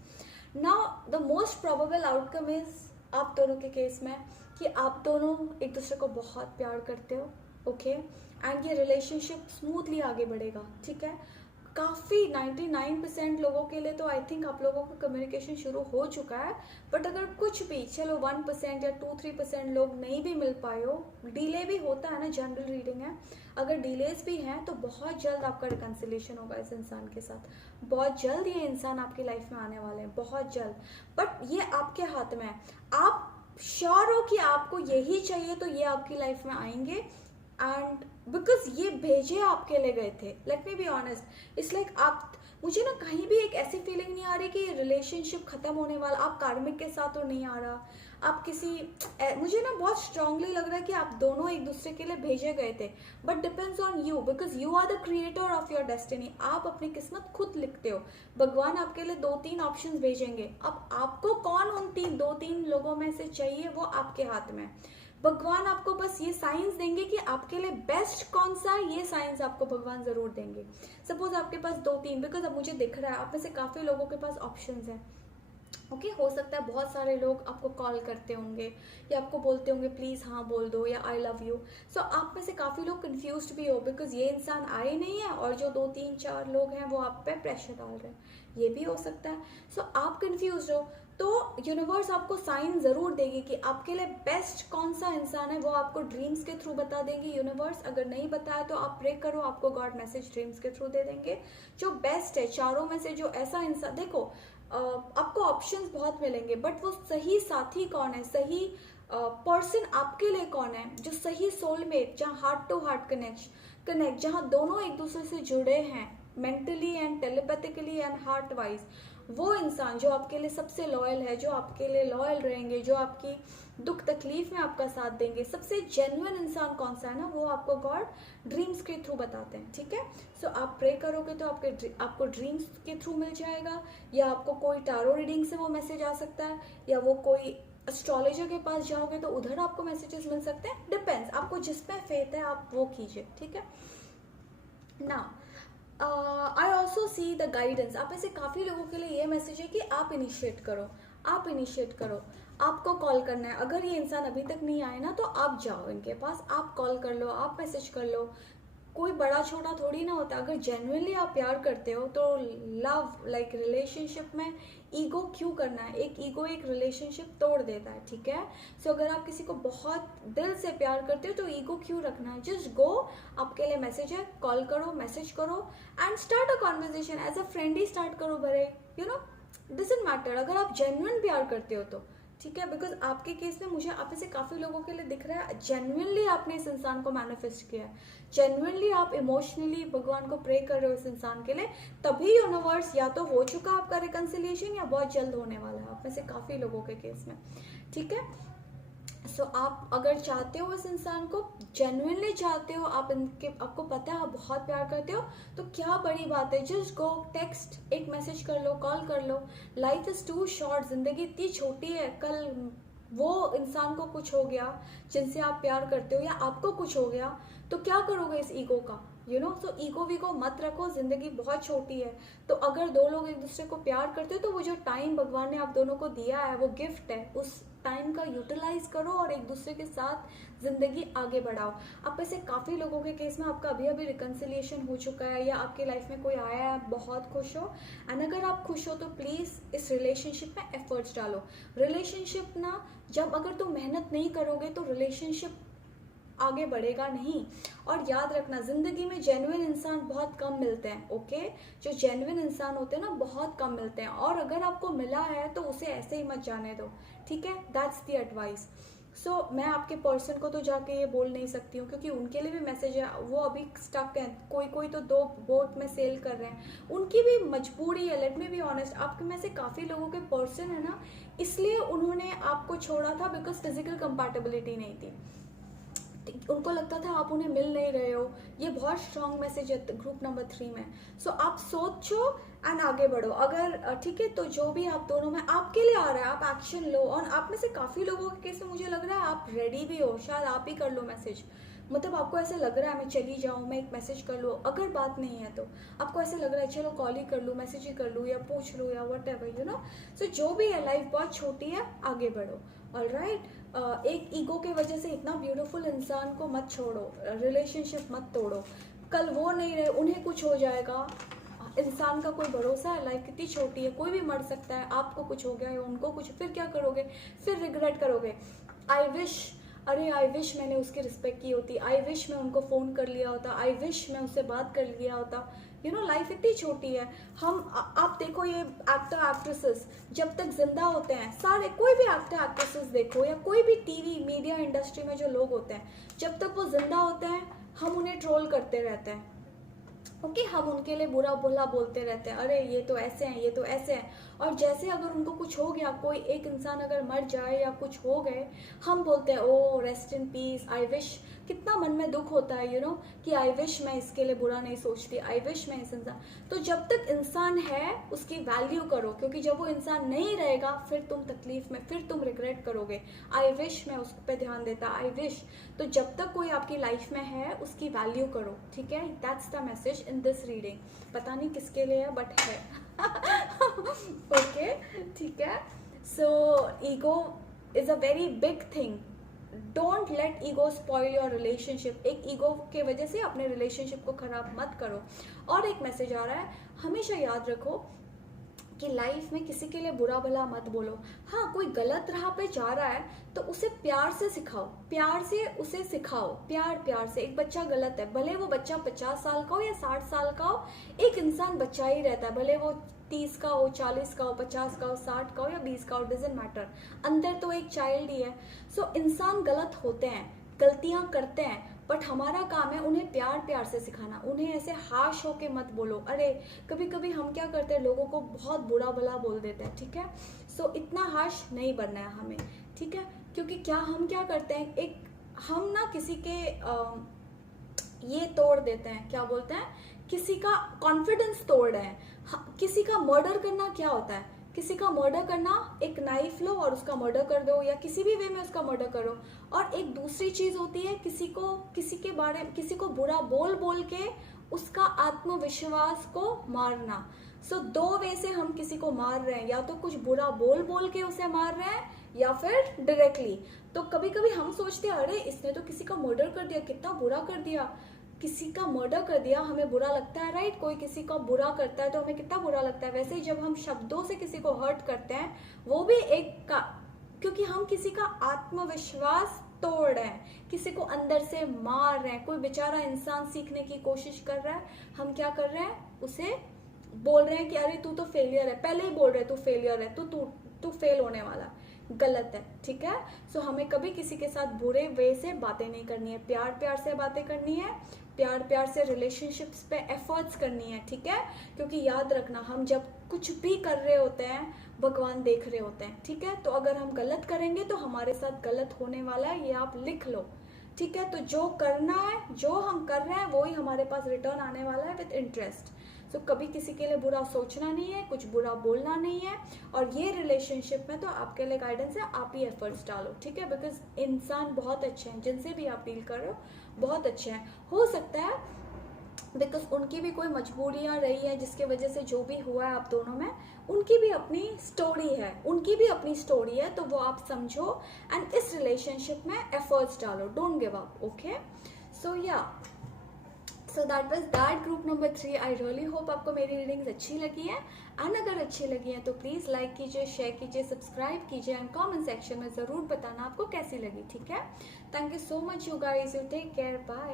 Now the most probable outcome is आप दोनों के केस में कि आप दोनों एक दूसरे को बहुत प्यार करते हो, ओके, एंड ये रिलेशनशिप स्मूथली आगे बढ़ेगा, ठीक है। काफ़ी 99% लोगों के लिए तो आई थिंक आप लोगों का कम्युनिकेशन शुरू हो चुका है, बट अगर कुछ भी, चलो 1% या 2-3% लोग नहीं भी मिल पाए हो, डिले भी होता है ना, जनरल रीडिंग है, अगर डिलेज भी हैं तो बहुत जल्द आपका रिकन्सिलेशन होगा इस इंसान के साथ, बहुत जल्द ये इंसान आपकी लाइफ में आने वाले हैं, बहुत जल्द। बट ये आपके हाथ में है, आप श्योर हो कि आपको यही चाहिए तो ये आपकी लाइफ में आएंगे, एंड बिकॉज ये भेजे आपके लिए गए थे। Let me be honest, it's like आप, मुझे ना कहीं भी एक ऐसी फीलिंग नहीं आ रही कि ये रिलेशनशिप खत्म होने वाला, आप कार्मिक के साथ तो नहीं आ रहा, आप किसी, मुझे ना बहुत स्ट्रांगली लग रहा है कि आप दोनों एक दूसरे के लिए भेजे गए थे, but depends on you, because you are the creator of your destiny. आप अपनी किस्मत खुद लिखते हो, भगवान आपके लिए 2-3 ऑप्शंस भेजेंगे, अब आपको कौन उन 2-3 लोगों में से चाहिए वो आपके हाथ में। भगवान आपको बस ये साइंस देंगे कि आपके लिए बेस्ट कौन सा है, ये साइंस आपको भगवान जरूर देंगे। सपोज आपके पास 2-3, बिकॉज अब मुझे दिख रहा है आप में से काफी लोगों के पास ऑप्शंस हैं, ओके, हो सकता है बहुत सारे लोग आपको कॉल करते होंगे या आपको बोलते होंगे प्लीज़ हाँ बोल दो या आई लव यू। सो आप में से काफ़ी लोग कंफ्यूज्ड भी हो, बिकॉज ये इंसान आए नहीं है और जो 2-3-4 लोग हैं वो आप पे प्रेशर डाल रहे हैं, ये भी हो सकता है। सो आप कंफ्यूज हो तो यूनिवर्स आपको साइन ज़रूर देगी कि आपके लिए बेस्ट कौन सा इंसान है, वो आपको ड्रीम्स के थ्रू बता देंगी यूनिवर्स। अगर नहीं बताया तो आप प्रे करो, आपको गॉड मैसेज ड्रीम्स के थ्रू दे देंगे जो बेस्ट है चारों में से, जो ऐसा इंसान, देखो आपको ऑप्शंस बहुत मिलेंगे, बट वो सही साथी कौन है, सही पर्सन आपके लिए कौन है, जो सही सोलमेट, जहाँ हार्ट टू हार्ट कनेक्ट, जहाँ दोनों एक दूसरे से जुड़े हैं mentally and telepathically and heart wise, वो इंसान जो आपके लिए सबसे लॉयल है, जो आपके लिए लॉयल रहेंगे, जो आपकी दुख तकलीफ में आपका साथ देंगे, सबसे जेन्युइन इंसान कौन सा है ना, वो आपको गॉड ड्रीम्स के थ्रू बताते हैं, ठीक है। सो आप प्रे करोगे तो आपको ड्रीम्स के थ्रू मिल जाएगा, या आपको कोई टारो रीडिंग से वो मैसेज आ सकता है, या वो कोई एस्ट्रोलॉजर के पास जाओगे तो उधर आपको मैसेजेस मिल सकते हैं, डिपेंड्स, आपको जिस पे फेथ है आप वो कीजिए, ठीक है ना। I also see the guidance, आप में से काफ़ी लोगों के लिए ये मैसेज है कि आप इनिशिएट करो, आप इनिशिएट करो, आपको कॉल करना है। अगर ये इंसान अभी तक नहीं आए ना तो आप जाओ इनके पास, आप कॉल कर लो, आप मैसेज कर लो, कोई बड़ा छोटा थोड़ी ना होता। अगर जेन्युइनली आप प्यार करते हो तो लव लाइक रिलेशनशिप में ईगो क्यों करना है, एक ईगो एक रिलेशनशिप तोड़ देता है, ठीक है। सो अगर आप किसी को बहुत दिल से प्यार करते हो तो ईगो क्यों रखना है, जस्ट गो, आपके लिए मैसेज है, कॉल करो, मैसेज करो and start a conversation, as a friend ही स्टार्ट करो भरे, यू नो, डजंट मैटर अगर आप जेन्युइन प्यार करते हो तो, ठीक है। बिकॉज आपके केस में मुझे आप में से काफ़ी लोगों के लिए दिख रहा है जेन्युइनली आपने इस इंसान को मैनिफेस्ट किया है, जेन्युइनली आप इमोशनली भगवान को प्रे कर रहे हो इस इंसान के लिए, तभी यूनिवर्स या तो हो चुका आपका रिकन्सिलिएशन या बहुत जल्द होने वाला है आप में से काफ़ी लोगों के केस में, ठीक है। सो आप अगर चाहते हो इस इंसान को, जेन्युइनली चाहते हो, आप इनके, आपको पता है आप बहुत प्यार करते हो, तो क्या बड़ी बात है, जस्ट गो, टेक्स्ट, एक मैसेज कर लो, कॉल कर लो। लाइफ इज टू शॉर्ट, जिंदगी इतनी छोटी है, कल वो इंसान को कुछ हो गया जिनसे आप प्यार करते हो, या आपको कुछ हो गया तो क्या करोगे इस ईगो का, यू नो। सो ईगो वीगो मत रखो, जिंदगी बहुत छोटी है। तो अगर दो लोग एक दूसरे को प्यार करते हो तो वो जो टाइम भगवान ने आप दोनों को दिया है वो गिफ्ट है, उस टाइम का यूटिलाइज करो और एक दूसरे के साथ जिंदगी आगे बढ़ाओ। आप ऐसे काफ़ी लोगों के केस में आपका अभी अभी रिकन्सिलिएशन हो चुका है, या आपकी लाइफ में कोई आया है, आप बहुत खुश हो, एंड अगर आप खुश हो तो प्लीज़ इस रिलेशनशिप में एफर्ट्स डालो। रिलेशनशिप ना, जब अगर तुम मेहनत नहीं करोगे तो रिलेशनशिप आगे बढ़ेगा नहीं। और याद रखना, जिंदगी में जेन्युइन इंसान बहुत कम मिलते हैं, ओके, जो जेन्युइन इंसान होते हैं ना बहुत कम मिलते हैं, और अगर आपको मिला है तो उसे ऐसे ही मत जाने दो, ठीक है, दैट्स द एडवाइस। सो मैं आपके पर्सन को तो जाके ये बोल नहीं सकती हूँ क्योंकि उनके लिए भी मैसेज है, वो अभी स्टक हैं, कोई तो 2 बोट में सेल कर रहे हैं, उनकी भी मजबूरी है। लेट मी बी ऑनेस्ट, आपके में से काफ़ी लोगों के पर्सन है ना, इसलिए उन्होंने आपको छोड़ा था बिकॉज फिजिकल कंपैटिबिलिटी नहीं थी, उनको लगता था आप उन्हें मिल नहीं रहे हो। ये बहुत स्ट्रॉन्ग मैसेज है ग्रुप नंबर 3 में। सो आप सोचो एंड आगे बढ़ो। अगर ठीक है, तो जो भी आप दोनों में आपके लिए आ रहा है, आप एक्शन लो। और आप में से काफ़ी लोगों के केस में मुझे लग रहा है आप रेडी भी हो, शायद आप ही कर लो मैसेज। मतलब आपको ऐसे लग रहा है मैं चली जाऊँ, मैं एक मैसेज कर लूँ। अगर बात नहीं है तो आपको ऐसे लग रहा है चलो कॉल ही कर लूँ, मैसेज ही कर लूँ, या पूछ लूँ, या वट एवर यू नो। सो जो भी है, लाइफ बहुत छोटी है, आगे बढ़ो। ऑलराइट। एक ईगो के वजह से इतना ब्यूटीफुल इंसान को मत छोड़ो, रिलेशनशिप मत तोड़ो। कल वो नहीं रहे, उन्हें कुछ हो जाएगा। इंसान का कोई भरोसा है, लाइफ कितनी छोटी है, कोई भी मर सकता है। आपको कुछ हो गया या उनको कुछ, फिर क्या करोगे? फिर रिग्रेट करोगे। आई विश, अरे आई विश मैंने उसकी रिस्पेक्ट की होती, आई विश मैं उनको फ़ोन कर लिया होता, आई विश मैं उससे बात कर लिया होता। यू नो, लाइफ इतनी छोटी है। आप देखो ये एक्टर एक्ट्रेसेस जब तक जिंदा होते हैं, सारे कोई भी एक्टर एक्ट्रेसेस देखो, या कोई भी टीवी मीडिया इंडस्ट्री में जो लोग होते हैं, जब तक वो जिंदा होते हैं हम उन्हें ट्रोल करते रहते हैं। ओके, हम उनके लिए बुरा भला बोलते रहते हैं, अरे ये तो ऐसे हैं, ये तो ऐसे हैं। और जैसे अगर उनको कुछ हो गया, कोई एक इंसान अगर मर जाए या कुछ हो गए, हम बोलते हैं oh rest in peace, I wish. कितना मन में दुख होता है, यू नो, कि आई विश मैं इसके लिए बुरा नहीं सोचती, आई विश मैं इस इंसान। तो जब तक इंसान है उसकी वैल्यू करो, क्योंकि जब वो इंसान नहीं रहेगा फिर तुम तकलीफ में, फिर तुम रिग्रेट करोगे। आई विश मैं उस पर ध्यान देता, आई विश। तो जब तक कोई आपकी लाइफ में है उसकी वैल्यू करो, ठीक है। That's the message in this reading. पता नहीं किसके लिए है बट है। ओके, ठीक है। So ego is a very big thing. Don't let ego spoil your relationship. एक ईगो के वजह से अपने रिलेशनशिप को खराब मत करो। और एक मैसेज आ रहा है, हमेशा याद रखो कि लाइफ में किसी के लिए बुरा भला मत बोलो। हाँ, कोई गलत राह पे जा रहा है तो उसे प्यार से सिखाओ, प्यार से उसे सिखाओ, प्यार से। एक बच्चा गलत है, भले वो बच्चा 50 साल का हो या 60 साल का हो, एक इंसान बच्चा ही रहता है, भले वो 30 का हो, 40 का हो, 50 का हो, 60 का हो या 20 का हो, डजंट मैटर। अंदर तो एक चाइल्ड ही है। सो इंसान गलत होते हैं, गलतियां करते हैं, बट हमारा काम है उन्हें प्यार से सिखाना। उन्हें ऐसे हाश होके मत बोलो। अरे कभी कभी हम क्या करते हैं, लोगों को बहुत बुरा भला बोल देते हैं, ठीक है। सो इतना हाश नहीं बनना है हमें, ठीक है। क्योंकि हम क्या करते हैं, एक हम ना किसी के ये तोड़ देते हैं, क्या बोलते हैं, किसी का कॉन्फिडेंस तोड़ रहे हैं। किसी का मर्डर करना क्या होता है, किसी का मर्डर करना, एक नाइफ लो और उसका मर्डर कर दो, या किसी भी वे में उसका मर्डर करो। और एक दूसरी चीज होती है किसी के बारे में, किसी को बुरा बोल के उसका आत्मविश्वास को मारना। सो दो वे से हम किसी को मार रहे हैं, या तो कुछ बुरा बोल के उसे मार रहे हैं, या फिर डायरेक्टली। तो कभी कभी हम सोचते हैं अरे इसने तो किसी का मर्डर कर दिया, कितना बुरा कर दिया, किसी का मर्डर कर दिया, हमें बुरा लगता है, राइट। कोई किसी का बुरा करता है तो हमें कितना बुरा लगता है। वैसे ही जब हम शब्दों से किसी को हर्ट करते हैं, वो भी क्योंकि हम किसी का आत्मविश्वास तोड़ रहे हैं, किसी को अंदर से मार रहे हैं। कोई बेचारा इंसान सीखने की कोशिश कर रहा है, हम क्या कर रहे हैं, उसे बोल रहे हैं कि अरे तू तो फेलियर है, पहले ही बोल रहे तू फेलियर है, तू फेल होने वाला। गलत है, ठीक है। सो हमें कभी किसी के साथ बुरे वे से बातें नहीं करनी है, प्यार से बातें करनी है, प्यार से रिलेशनशिप्स पे एफर्ट्स करनी है, ठीक है। क्योंकि याद रखना, हम जब कुछ भी कर रहे होते हैं भगवान देख रहे होते हैं, ठीक है। तो अगर हम गलत करेंगे तो हमारे साथ गलत होने वाला है, ये आप लिख लो, ठीक है। तो जो करना है, जो हम कर रहे हैं वो ही हमारे पास रिटर्न आने वाला है विद इंटरेस्ट। सो कभी किसी के लिए बुरा सोचना नहीं है, कुछ बुरा बोलना नहीं है। और ये रिलेशनशिप में तो आपके लिए गाइडेंस है, आप ही एफर्ट्स डालो, ठीक है। बिकॉज इंसान बहुत अच्छे हैं, जिनसे भी आप डील कर रहे हो बहुत अच्छे हैं। हो सकता है बिकॉज उनकी भी कोई मजबूरियाँ रही है जिसके वजह से जो भी हुआ है आप दोनों में, उनकी भी अपनी स्टोरी है, तो वो आप समझो एंड इस रिलेशनशिप में एफर्ट्स डालो, डोंट गिव अप, ओके। सो या, so that was that group number 3। I really hope आपको मेरी रीडिंग्स अच्छी लगी है। एंड अगर अच्छी लगी है तो प्लीज़ लाइक कीजिए, शेयर कीजिए, सब्सक्राइब कीजिए एंड कमेंट सेक्शन में ज़रूर बताना आपको कैसी लगी, ठीक है। Thank you so much you guys, you take care, bye.